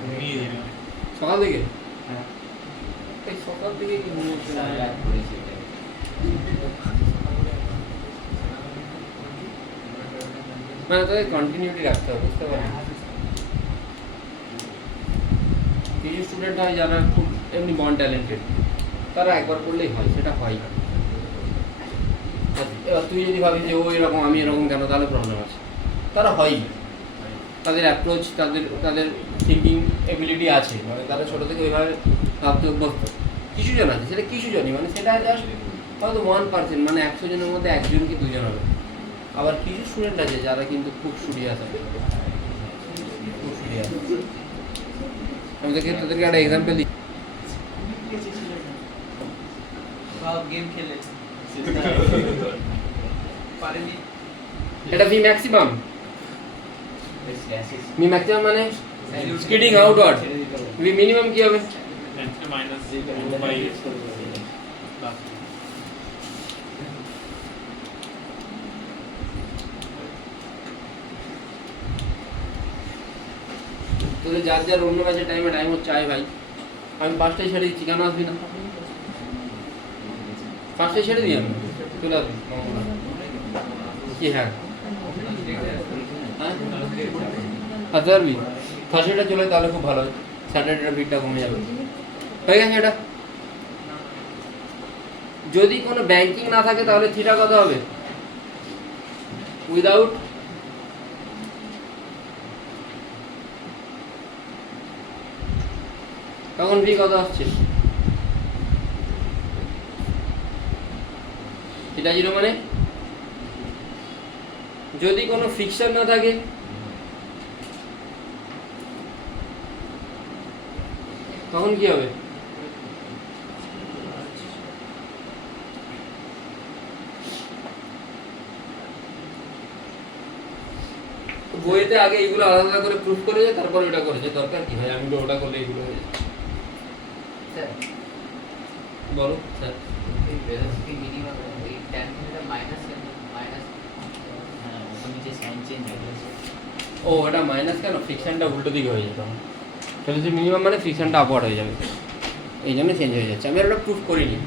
ঘুমিয়ে যাবে সকাল থেকে? এই সকাল থেকে কি ঘুমোচ্ছে না? মানে তাদের কন্টিনিউটি রাখতে হবে, বুঝতে পারবেন? কিছু স্টুডেন্ট হয় যারা খুব এমনি বন ট্যালেন্টেড, তারা একবার পড়লেই হয়, সেটা হয় না। এবার তুই যদি ভাবিস যে ও এরকম আমি এরকম কেন, তাহলে প্রবলেম আছে। তারা হয়ই, তাদের অ্যাপ্রোচ, তাদের তাদের থিঙ্কিং এবিলিটি আছে, মানে তারা ছোটো থেকে ওইভাবে ভাবতে অভ্যস্ত। কিছু জন আছে, সেটা কিছু জনই, মানে সেটা জাস্ট হয়তো 1%, মানে 100 জনের মধ্যে 1 জন কি 2 জন হবে। আবার কিছু স্টুডেন্ট আছে যারা কিন্তু খুব সিরিয়াস আছে, খুব সিরিয়াস। আমি তোদেরকে একটা এক্সাম্পল দিই। সব গেম খেলে পারেনি। এটা ভি ম্যাক্সিমাম, ভি ম্যাক্সিমাম মানে স্কিডিং আউটওয়ার্ড। ভি মিনিমাম কি হবে? মাইনাস 1/, তোদের যার যার অন্য কাজের টাইম হচ্ছে আয় ভাই, আমি 5টায় ছেড়ে দিচ্ছি, কেন আসবি না? 5টায় ছেড়ে দিই আমি, চলে আসবি কি? হ্যাঁ আসতে পারবি? থার্সডেটা চলে তাহলে খুব ভালো হয়, স্যাটারডেটা ভিড়টা কমে যাবে। হয়ে গেছে এটা। যদি কোনো ব্যাংকিং না থাকে তাহলে থিটা কত হবে? উইদাউট তখন ভি কত আসছে? থিটা 0 মানে যদি কোনো ফিকশন না থাকে তখন কি হবে? বইতে আগে এইগুলো আলাদা করে প্রুফ করে যায়, তারপর ওটা করেছে। দরকার কি ভাই, আমি তো ওটা করলে এইগুলো হয়ে যায়। স্যার বলো স্যার। এই ভেলোসিটি মিনিমাম এই tan থিটা মাইনাস মাইনাস হ্যাঁ ওটা নিচে সাইন চেঞ্জ হয়ে গেছে। ও এটা মাইনাস কেন? ফিকশনটা উল্টো দিকে হয়ে যেত। তাহলে যে মিনিমাম মানে ফিকশনটা আপওয়ার্ড হয়ে যাবে, এই জন্য চেঞ্জ হয়ে যাচ্ছে। আমি আর ওটা প্রুফ করিনি,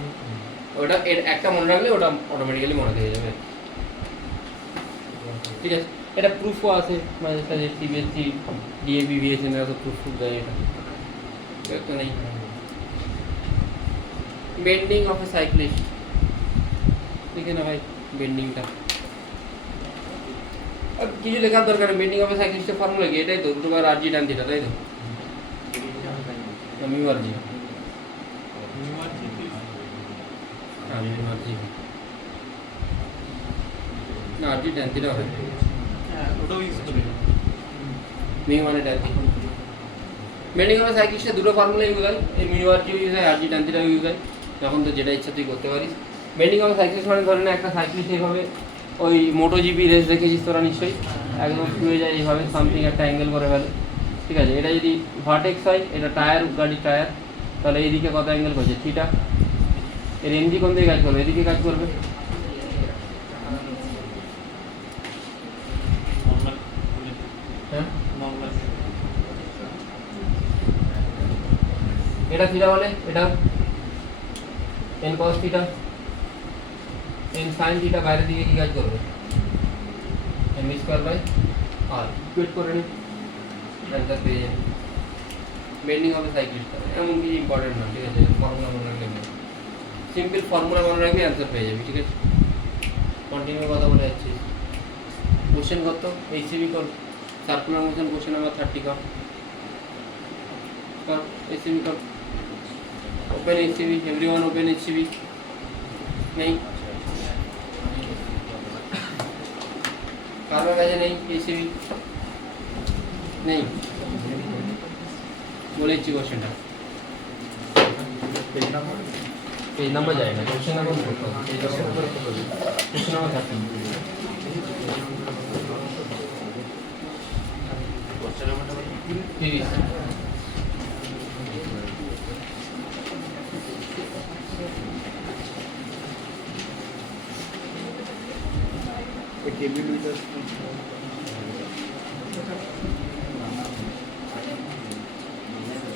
ওটা এর একটা মনে রাখলে ওটা অটোমেটিক্যালি মনে থেকে যাবে। ঠিক আছে, এটা প্রুফও আছে, মাঝে সাঝে সিবিএসসি, ডিএবি, ভিএসএন এরা তো প্রুফ দেয়। এটা একটা নেই। বেন্ডিং অফ এ সাইক্লিস্ট, লিখে না ভাই বেন্ডিংটা। আর কিছু লেখার দরকার নেই। বেন্ডিং অফ এ সাইক্লিস্টের ফর্মুলা কি? এটাই তো, দুবার আর জি টান থিটা, তাই তো? মিউ আর জি, মিউ আর জি না, আর জি টান থিটা হবে। হ্যাঁ ওটাও ইউজ করি। মিউ মানে টান থিটা। বেন্ডিং অফ এ সাইক্লিস্টে দুটো ফর্মুলা ইউজ হয়, এই মিউ আর জি ইউজ হয়, আর জি টান থিটা ইউজ হয়। যখন তো যেটা ইচ্ছা তুই করতে পারিস। বেন্ডিং অফ এ সাইক্লিস্ট মানে ধরে না একটা সাইক্লিস্ট এইভাবে, ওই মোটো জিপি রেস দেখেছিস তোরা নিশ্চয়ই, একদম শুয়ে যায় এইভাবে, সামথিং একটা অ্যাঙ্গেল করে ফেলে। ঠিক আছে, এটা যদি ভার্টেক্স হয়, এটা টায়ার, গাড়ির টায়ার, তাহলে এইদিকে কত অ্যাঙ্গেল করছে? থিটা। এর এনজি কোন দিকে কাজ করবে? এদিকে কাজ করবে। নরমাল হ্যাঁ, নরমাল এটা থিটা বলে, এটা N cos theta, N sine theta বাইরের দিকে কি কাজ করবে? M square by R equate করে নিই, অ্যান্সার পেয়ে যাবে। বেন্ডিং অফ এ সাইক্লিস্ট এমন কিছু ইম্পর্টেন্ট না, ঠিক আছে? ফর্মুলা মনে রাখলে সিম্পল ফর্মুলা মনে রাখবি, অ্যান্সার পেয়ে যাবি। ঠিক আছে, কন্টিনিউ কথা বলে যাচ্ছি। কোশ্চেন কত? এইচসিবি কর, সার্কুলার মোশন কোশ্চেন নাম্বার 30 কর, এইচসিবি কর। Open HCV, everyone open HCV. নেই কারোর কাছে নেই এইচসিবি, নেই বলে দিচ্ছি কোশ্চেনটা। পেজ নাম্বার যায় না, কোশ্চেন নাম্বার করতে হবে, পেজ নাম্বার উপরে করতে হবে, কোশ্চেন নাম্বার 13 30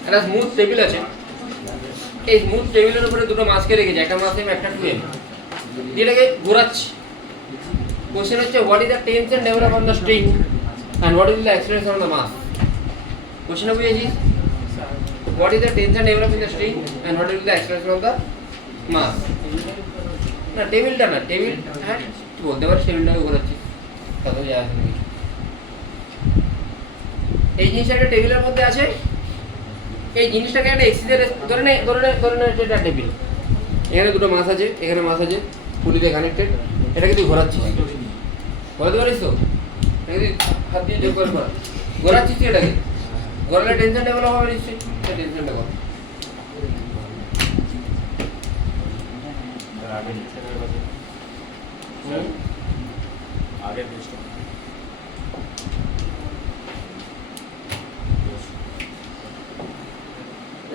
একটা স্মুথ টেবিল আছে, এই স্মুথ টেবিলের উপরে দুটো মাছকে রেখেছে, একটা মাছ এম একটা 2m, এটাকে ঘোরাচ্ছি। কোশ্চেন হচ্ছে what is the tension develop on the string and what is the acceleration on the mass. কোশ্চেনটা বুঝেছিস? What is the tension develop in the string and what is the acceleration on the mass. না টেবিলটা না, টেবিল হ্যাঁ তুই বলতে পারিস টেবিলটাকে ঘোরাচ্ছিস, তাতেও যায় আসে নাকি। এই জিনিসটা একটা টেবিলের মধ্যে আছে, এই জিনিসটাকে একটা এক্সিসের ধরে নে এটা টেবিল, এখানে দুটো মাছ আছে, এখানে মাছ আছে, পুলিতে কানেক্টেড, এটাকে তুই ঘোরাচ্ছিস, ঘোরাতে পারিস তো? এটাকে তুই হাত দিয়ে জোর করে ঘোরাচ্ছিস তুই, এটাকে ঘোরালে টেনশন ডেভেলপ হবে নিশ্চয়ই, টেনশনটা কর। আগের পেজটা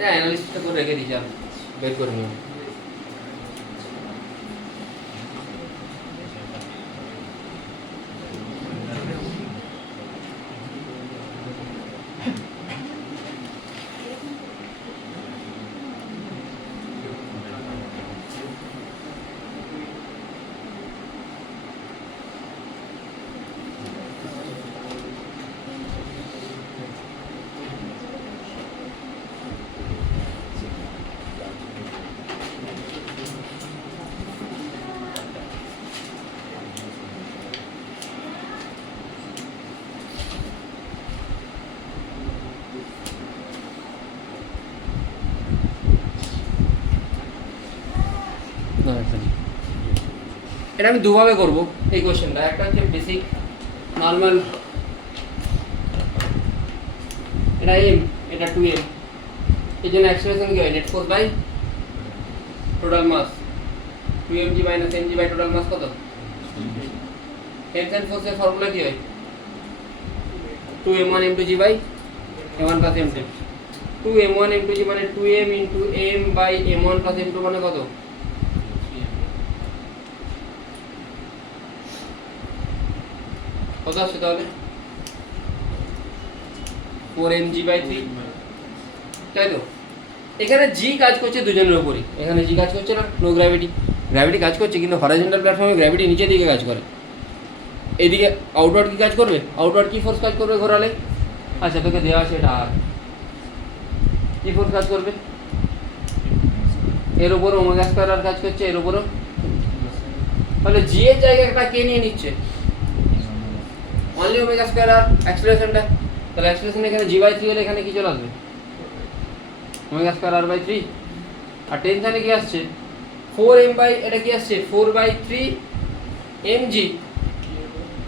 অ্যানালিসিসটা করে রেখে দিয়েছি, আমি বের করে নিও। এটা আমি দুভাবে করব এই কোশ্চেনটা, একটা হচ্ছে বেসিক নর্মাল, এটা m, এটা 2m, এই জন্য অ্যাক্সিলারেশন কি হয়, net force by total mass, 2mg minus mg by total mass কত? টেনশন ফোর্সের ফর্মুলা কি হয়, 2m1 m2g by m1 plus m2, 2m1 m2g মানে 2m into m by m1 plus m2 মানে কত? কত আসছে তাহলে? 4mg/3, তাই তো? এখানে g কাজ করছে দুজনের উপরই, এখানে g কাজ করছে না, নো গ্র্যাভিটি, গ্র্যাভিটি কাজ করছে কিন্তু হরাইজন্টাল প্ল্যাটফর্মে গ্র্যাভিটি নিচের দিকে কাজ করে, এদিকে আউটওয়ার্ড কি কাজ করবে, আউটওয়ার্ড কি ফোর্স কাজ করবে ঘোরালে? আচ্ছা তোকে দেওয়া আছে এটা, আর কি ফোর্স কাজ করবে? এর উপর ওমেগা স্কয়ার আর কাজ করছে, এর উপরও, তাহলে g এর জায়গাটা কে নিয়ে নিচ্ছে? অনলি ওমেগা স্কয়ার আর অ্যাক্সিলারেশনটা, তাহলে অ্যাক্সিলারেশন এখানে g/3 হলে এখানে কি চলে আসবে? ওমেগা স্কয়ার r/3, আর টেনশনে কি আসছে? 4m বাই এটা কি আসছে? 4/3 mg,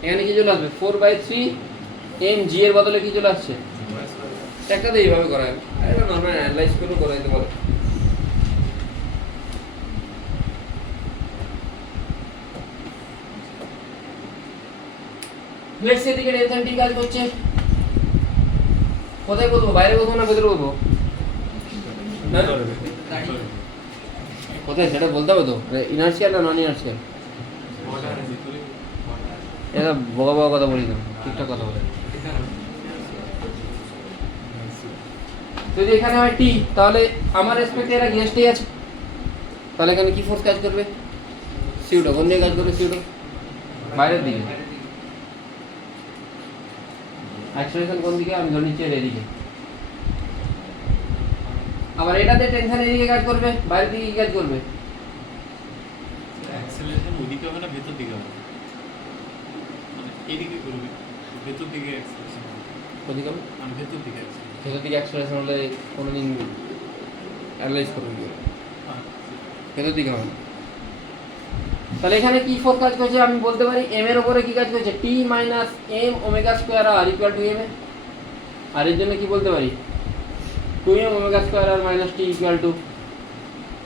এখানে কি চলে আসবে? 4/3 mg এর বদলে কি চলে আসছে? একটাতে এইভাবে করা হয়, এটা নরমাল অ্যানালাইজ করে করা যেতে পারে। লেটস সে দিকে টেনশন ঠিক কাজ করছে, কোথায় বলবো, বাইরে বলবো না ভেতরে বলবো? কোথায় সেটা বলতে হবে তো, ইনার্শিয়াল না নন ইনার্শিয়াল? এটা বকা বকা কথা বলি না, ঠিকঠাক কথা বলে। যদি এখানে হয় টি, তাহলে আমার রেসপেক্টে এরা গেস্টেই আছে, তাহলে এখানে কি ফোর্স কাজ করবে? সিউটো, কোন দিকে কাজ করবে সিউটো? বাইরের দিকে। অ্যাক্সিলারেশন কোন দিকে? আমি ধরে নিচ্ছি এদিকে। আবার এটাতে টেনশন এদিকে কাজ করবে, বাইরের দিকে কি কাজ করবে? অ্যাক্সেলারেশন ওইদিকে হবে না ভেতর দিকে হবে, মানে এদিকে করবে, ভেতর দিকে অ্যাক্সেলারেশন হবে, কোদিকে হবে? আমি ভেতর দিকে acceleration। ভেতর দিকে অ্যাক্সিলারেশন হলে কোনোদিন অ্যানালাইজ করবে কি? হ্যাঁ, ভেতর দিকে হবে। তাহলে এখানে কি ফোর্স কাজ করছে আমি বলতে পারি, m এর উপরে কি কাজ করছে? t minus m omega square r equal to m, আর এর জন্য কি বলতে পারি? 2m omega square r minus t equal to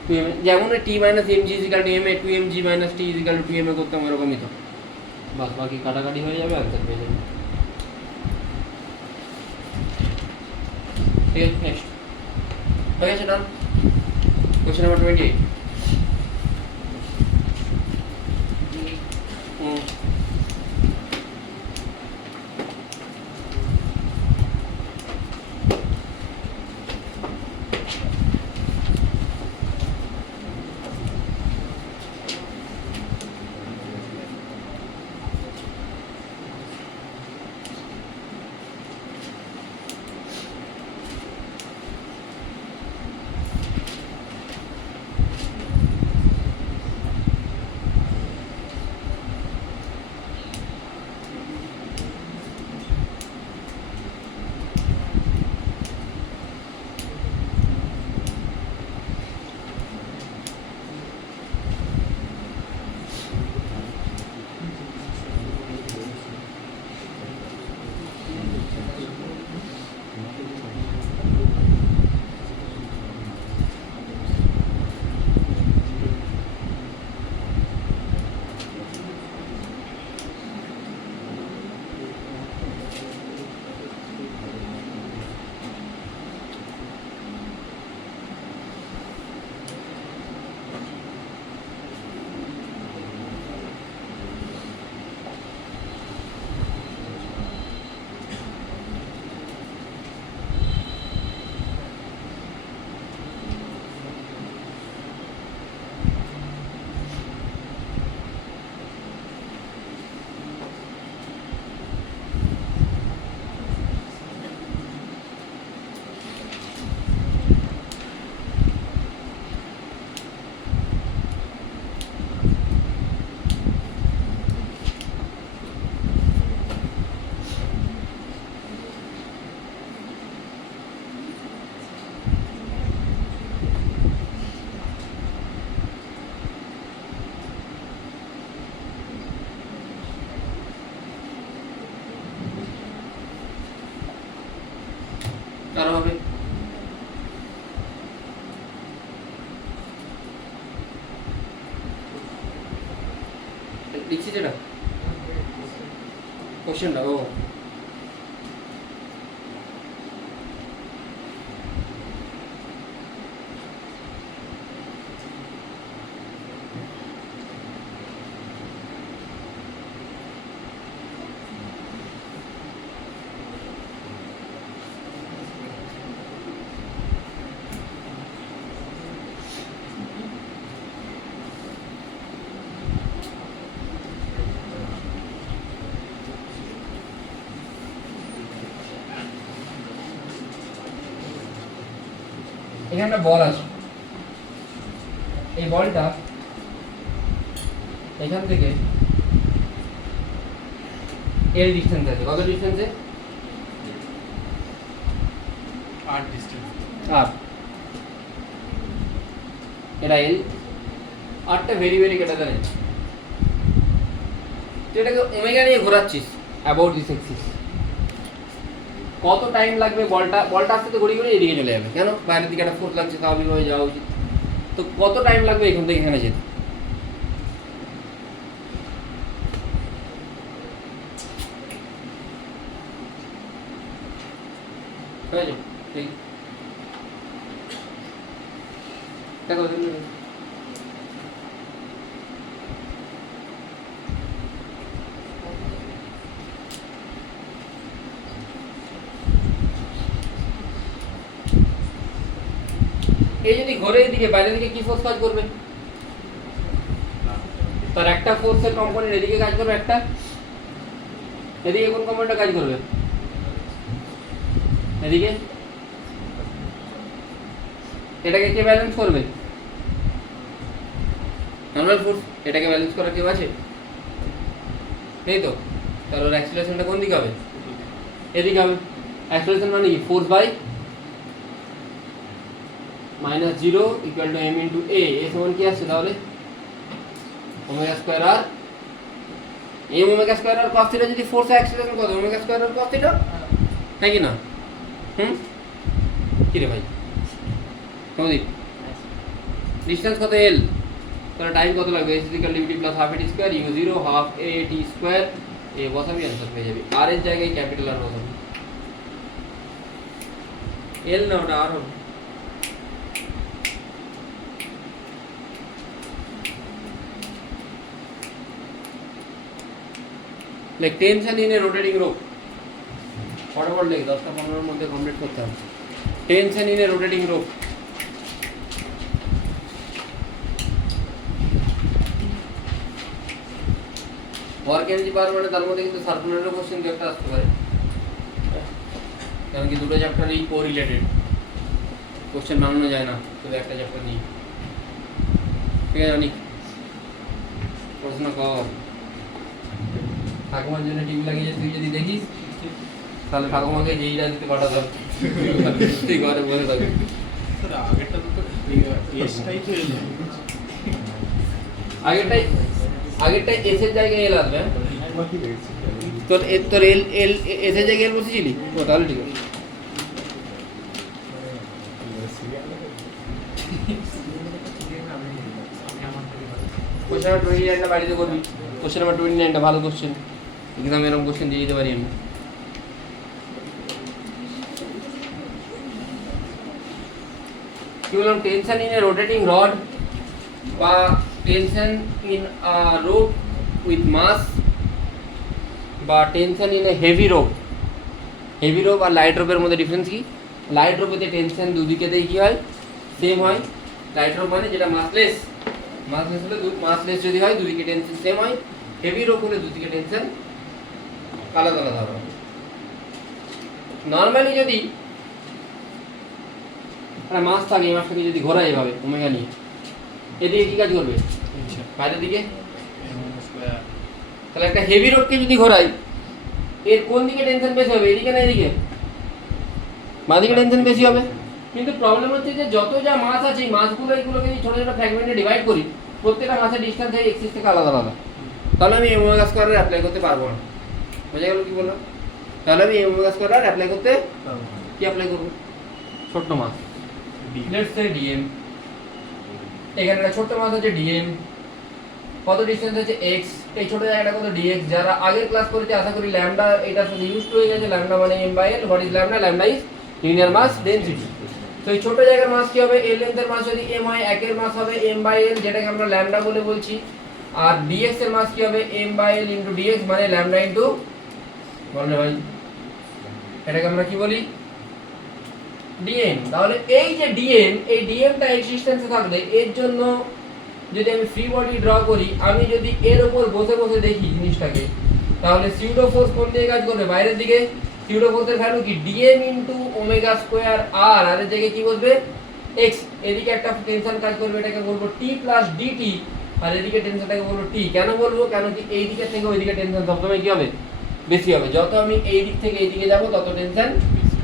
2m যেমন t minus mg equal to m এ 2mg minus t equal to 2m এ করতাম এরকমই তো বাস বাকি কাটাকাটি হয়ে যাবে আনসার পেয়ে যাবে ঠিক আছে নেক্সট হয়ে গেছে ডান কোশ্চেন নাম্বার 28 হুম কারো হবে লিখছি যেটা কোশ্চেনটা ও এখানে একটা বল আছে এই বলটা এখান থেকে এর ডিসটেন্স আছে কত ডিসটেন্সে 8 ডিস্টেন্স আর এটা এল আরটা ভেরি ভেরি গ্রেটার দ্যান এল তুই এটাকে ওমেগা নিয়ে ঘোরাচ্ছিস অ্যাবাউট দিস এক্সিস কত টাইম লাগবে বলটা আসতে তো ঘুরে ঘুরে এদিকে চলে যাবে কেন বাইরের দিকে একটা ফোর্স লাগছে স্বাভাবিকভাবে যাওয়া উচিত তো কত টাইম লাগবে এখান থেকে এখানে যেতে হয়েছে ঠিক দেখো এই যদি ঘরে এদিকে বাইরের দিকে কি ফোর্স কাজ করবে তার একটা ফোর্সের কম্পোনেন্ট এদিকে কাজ করবে একটা এদিকে কোন কম্পোনেন্টটা কাজ করবে এদিকে এটাকে কে ব্যালেন্স করবে নরমাল ফোর্স এটাকে ব্যালেন্স করার কেউ আছে নেই তো তাহলে ওর অ্যাক্সিলারেশনটা কোন দিকে হবে এদিকে হবে অ্যাক্সিলারেশন মানে কি force by minus 0 equal to m into a এ সমান কি আসছে তাহলে omega square R m omega square R cos theta যদি ফোর্স অ্যাক্সিলারেশন কত omega square R cos theta তাই কি না কি রে ভাই সৌদীপ ডিস্টেন্স কত এল, তাহলে টাইম কত লাগবে, s equal to T plus half at square u zero half a t square a বসাবি অ্যান্সার পেয়ে যাবি। আর এর জায়গায় ক্যাপিটাল আর বসাবি, এল না ওটা আর হবে। like tension in a rotating rope, ফটাফট লেখ 10টা-15 মধ্যে কমপ্লিট করতে হবে। Tension in a rotating rope, work energy পাওয়ার মানে তার মধ্যে কিন্তু সার্কুলার কোশ্চেন দু একটা আসতে পারে, কারণ কি দুটো চ্যাপ্টারই কোরিলেটেড, কোশ্চেন বানানো যায় না শুধু একটা চ্যাপ্টার নিয়ে। ঠিক আছে অনেক প্রশ্ন কর, ঠাকুমার জন্য টিভি লাগিয়ে তুই যদি দেখিস তাহলে ঠাকুমাকে যেই রাজনীতি পাঠাতে হবে, তুই ঘরে বসে থাকবি। স্যার আগেরটা তো এসটাই তো এলো, আগেরটাই এস এর জায়গায় এল আসবে, হ্যাঁ? তোর এল এল এস এর জায়গায় এল বসেছিলি, ও তাহলে ঠিক আছে। কোশ্চেন নাম্বার 29টা বাড়িতে করবি, কোশ্চেন নাম্বার 29টা ভালো কোশ্চেন, এক্সামে এরকম কোশ্চেন দিয়ে দিতে পারি আমি। কি বললাম, tension in a rotating rod বা tension in a rope with mass বা tension in a heavy rope. Heavy rope আর লাইট রোপের মধ্যে ডিফারেন্স কি? লাইট রোপেতে টেনশন দুদিকেতেই কি হয়, সেম হয়। লাইট রোপ মানে যেটা মাসলেস, মাসলেস হলে মাসলেস যদি হয় দুদিকে টেনশন সেম হয়। হেভি রোপ হলে দুদিকে টেনশন আলাদা আলাদা হবে। নর্মালি যদি একটা মাছ থাকে, এই মাছটাকে যদি ঘোরায় এভাবে ওমেগা নিয়ে, এদিকে কি কাজ করবে, বাইরের দিকে। তাহলে একটা হেভি রোডকে যদি ঘোরাই, এর কোন দিকে টেনশন বেশি হবে, এদিকে না এদিকে? বাঁ দিকে টেনশন বেশি হবে। কিন্তু প্রবলেম হচ্ছে যে যত যা মাছ আছে এই মাছগুলো এইগুলোকে যদি ছোটো ছোটো ফ্র্যাগমেন্টে ডিভাইড করি, প্রত্যেকটা মাছের ডিস্টেন্স হয় এক্সিস থেকে আলাদা আলাদা, তাহলে আমি ওমেগা স্কয়ার অ্যাপ্লাই করতে পারবো না। বোঝা গেল কি বললাম? তাহলে আমি ওমেগা স্কয়ার অ্যাপ্লাই করতে কি অ্যাপ্লাই করবো, ছোট্ট মাছ, লেটস সে ডিএম। এখানে একটা ছোট্ট মাছ আছে ডিএম, কত ডিসটেন্স আছে এক্স, এই ছোট জায়গাটা কত ডিএক্স। যারা আগের ক্লাস করেছে আশা করি ল্যামডা এটার সাথে ইউজ হয়ে গেছে। ল্যামডা মানে M by L, what is lambda? Lambda is linear mass density. তো এই ছোট জায়গার মাস কি হবে, এল লেন্থের মাস যদি এম হয়, একের মাস হবে এম বাই এল, যেটাকে আমরা ল্যামডা বলে বলছি। আর ডিএক্স এর মাস কি হবে, M by L into dx মানে ল্যামডা ইন্টু, বললে ভাই এটাকে আমরা কি বলি, ডিএম। তাহলে এই যে ডিএম, এই ডিএমটা এক্সিস্টেন্সে থাকলে এর জন্য যদি আমি ফ্রি বডি ড্র করি, আমি যদি এর উপর বসে বসে দেখি জিনিসটাকে, তাহলে সিউডো ফোর্স কোন দিকে কাজ করবে, বাইরের দিকে। সিউডো ফোর্সের ভ্যালু কি, ডিএম ইনটু ওমেগা স্কয়ার আর, আর এর জায়গায় কি বসবে, এক্স। এদিকে একটা টেনশন কাজ করবে, এটাকে বলবো টি প্লাস ডিটি, আর এদিকে টেনশনটাকে বলবো টি। কেন বলবো, কেন কি এই দিকে থেকে ওই দিকে টেনশন সবসময় কি হবে, বেশি হবে। যত আমি এই দিক থেকে এই দিকে যাব তত টেনশন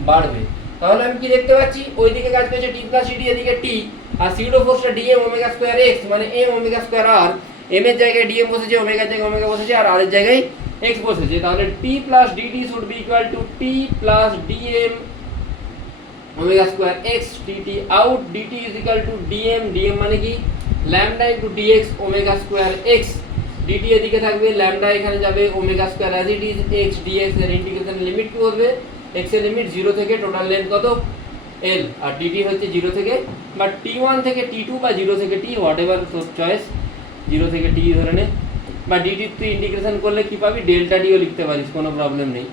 বাড়বে। তাহলে আমি কি দেখতে পাচ্ছি, ওই দিকে কাজ করছে টি প্লাস ডিটি, এদিকে টি, আর সিউডো ফোর্সটা ডিএম ওমেগা স্কয়ার এক্স মানে M omega square r. M এর জায়গায় ডিএম বসেছে, ওমেগার জায়গায় ওমেগা বসেছে, আর আর এর জায়গায় এক্স বসেছে। তাহলে T plus dT should be equal to T plus dm omega square x dT out. DT is equal to dm, dm মানে কি lambda into dx omega square x. DT এদিকে থাকবে, ল্যামডা এখানে যাবে, omega square as it is x dx. এর ইন্টিগ্রেশন লিমিট কি হবে, এক্স এর লিমিট 0 থেকে টোটাল লেন্থ কত এল, আর ডিটি হচ্ছে 0 থেকে বা টি1 থেকে টি2 বা 0 থেকে টি, হোয়াট এভার তোর চয়েস, 0 থেকে টি ধরে নে। বা ডিটি তুই ইন্টিগ্রেশন করলে কি পাবি, ডেল্টা ডিও লিখতে পারিস, কোনো প্রবলেম নেই।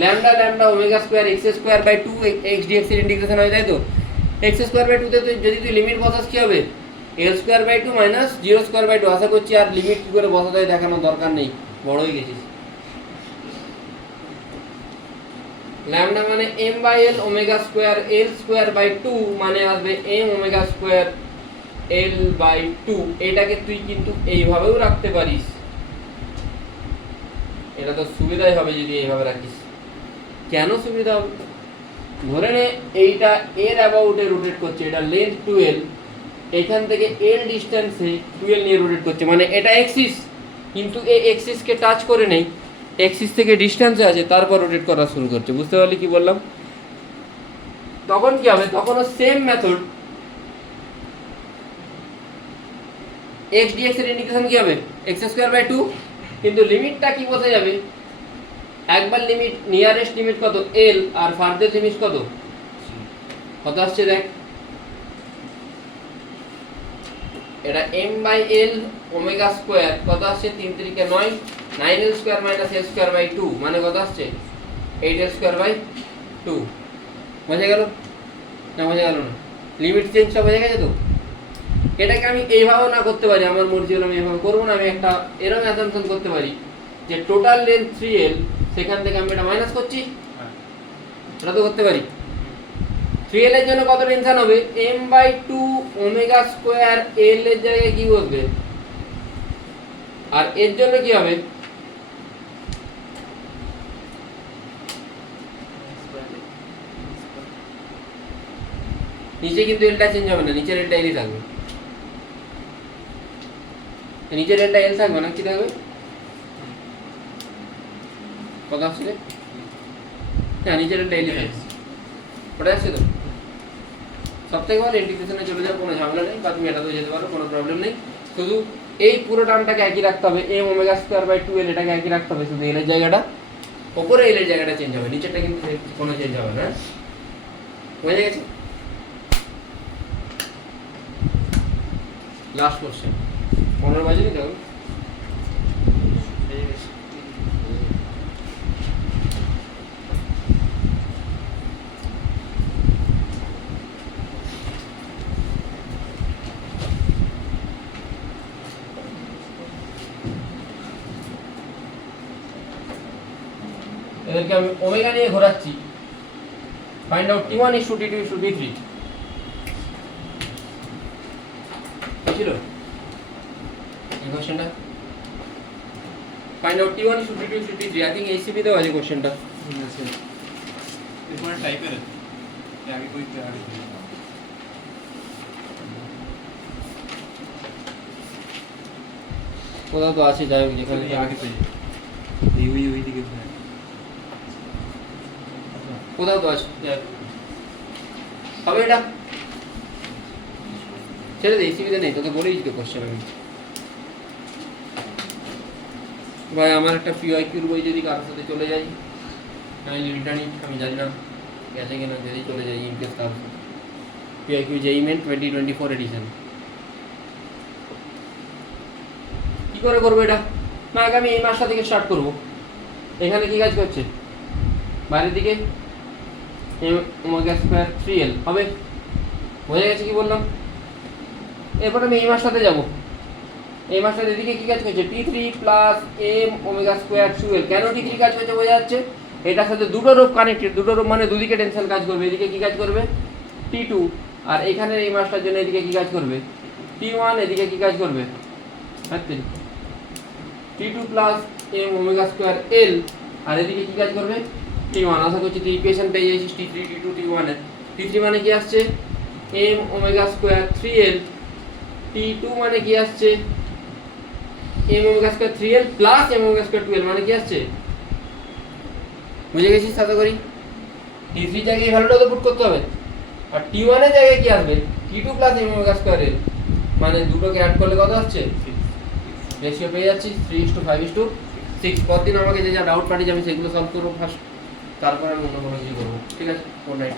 Lambda lambda omega square X square by 2 X dx এর ইন্টিগ্রেশন হয়, তাই তো। এক্স স্কয়ার বাই 2 তে যদি তুই লিমিট বসাস কি হবে, L square by 2 minus 0 square by 2। আশা করছি আর লিমিট কি করে বসাতে হয় দেখানোর দরকার নেই, বড় হয়ে গেছিস। ল্যামডা মানে m by l omega square l square by 2 মানে আসবে m omega square l by 2। এটাকে তুই কিন্তু এইভাবেও রাখতে পারিস, এটা তো সুবিধাই হবে যদি এইভাবে রাখিস। কেন সুবিধা হবে, ধরে নে এইটা এর অ্যাবাউটে রোটেট করছে, এটা লেন্থ 12, এখান থেকে l ডিসটেন্সে 12 নিয়ে রোটেট করছে, মানে এটা এক্সিস, কিন্তু এই এক্সিসকে টাচ করে নেই, এক্সিস থেকে ডিস্টেন্সে আছে, তারপর রোটেট করা শুরু করছে। বুঝতে পারলি কি বললাম? তখন কি হবে, তখনও সেম মেথড x dx এর ইন্টিগ্রেশন কি হবে x²/2, কিন্তু লিমিটটা কি বসে যাবে, একবার লিমিট নিয়ারেস্ট লিমিট কত l আর ফার্দার লিমিট কত আসছে দেখ, এটা m/l ওমেগা স্কয়ার কত আসছে 3 3 কে 9, 9l² - l² 2 মানে কত আসছে 8l²/2। বোঝা গেল না, বোঝা গেল না, লিমিট চেঞ্জটা বোঝা গেছে তো। এটাকে আমি এইভাবেও না করতে পারি, আমার মর্জি হলো আমি এভাবে করবো না, আমি একটা এরকম অ্যাসাম্পশন করতে পারি যে টোটাল লেন্থ 3l, সেখান থেকে আমি এটা মাইনাস করছি, এটা তো করতে পারি। 3l এর জন্য কত টেনশন হবে, m/2 ওমেগা স্কয়ার l এর জায়গায় কি বসবে, আর এর জন্য কি হবে, নিচে কিন্তু এলটা চেঞ্জ হবে না, নিচের এলটা এলই থাকবে, নিচের এলটা এল থাকবে না, কি থাকবে কত আসছে, হ্যাঁ নিচের এলটা এলই থাকবে, ওটা আসছে তো। সব থেকে ভালো ইন্টিগ্রেশনে চলে যাও, কোনো ঝামেলা নেই, বা তুমি এটাতেও যেতে পারো, কোনো প্রবলেম নেই। শুধু এই পুরো টার্মটাকে একই রাখতে হবে, m²/2l এটাকে একই রাখতে হবে, শুধু এল এর জায়গাটা, ওপরে এল এর জায়গাটা চেঞ্জ হবে, নিচেরটা কিন্তু কোনো চেঞ্জ হবে না। বুঝে গেছে? লাস্ট কোশ্চেন 15 বাজে তো। এদেরকে আমি ওমেগা নিয়ে ঘোরাচ্ছি, find out t1 = t2 = t3 ছিল এই কোশ্চেনটা, find out t1 = t2 = t3। I think HCV তেও আছে কোশ্চেনটা, এরপর টাইপের আগে কই আগে কোথাও তো আছে, যাই হোক যেখানে আগে পেয়ে এই ওই দিকে কোথাও তো আছে, যাই হোক। হবে এটা ছেড়ে দে, এইচসিপিতে নেই, তোকে বলেই তো কোশ্চেন আমি। ভাই আমার একটা পিওআইকিউর বই যদি কারোর সাথে চলে যাই, নাহলে রিটার্ন, আমি জানি না গেছে কিনা, যদি চলে যাই ইনকেস কারোর সাথে, পিওআইকিউ জেইই মেন 2024 এডিশন, কি করে করবো এটা, না আগে আমি এই মাসটা থেকে স্টার্ট করবো। এখানে কি কাজ করছে, বাইরের দিকে m² 3l হবে, বোঝা গেছে কি বললাম। এরপর আমি এই মাসটাতে যাবো, এই মাসটার এদিকে কি কাজ করছে t3 + m² 2l। কেন t3 কাজ করছে বোঝা যাচ্ছে, এটার সাথে দুটো রূপ কানেক্টেড, দুটো রূপ মানে দুদিকে টেনশন কাজ করবে, এদিকে কি কাজ করবে t2, আর এখানে এই মাসটার জন্য এদিকে কি কাজ করবে t1, এদিকে কি কাজ করবে t2 + m² l, আর এদিকে কি কাজ করবে t1। আশা করছি তুই ইকুয়েশন পেয়ে যাচ্ছিস t3 t2 t1 এর। t3 মানে কি আসছে m² 3l, t2 মানে কি আসছে m² 3l + m² 2l মানে কি আসছে, বুঝে গেছিস? আশা করি t3 জায়গায় ভ্যালুটা তো পুট করতে হবে, আর t1 এর জায়গায় কি আসবে t2 + m² 2l, মানে দুটোকে অ্যাড করলে কত আসছে, রেশিও পেয়ে যাচ্ছি 3:5:6। পরদিন আমাকে যে যা ডাউট পাঠিয়েছে আমি সেগুলো সলভ করবো ফার্স্ট, তারপর আমি অন্য কোনো কিছু করবো, ঠিক আছে? Good night.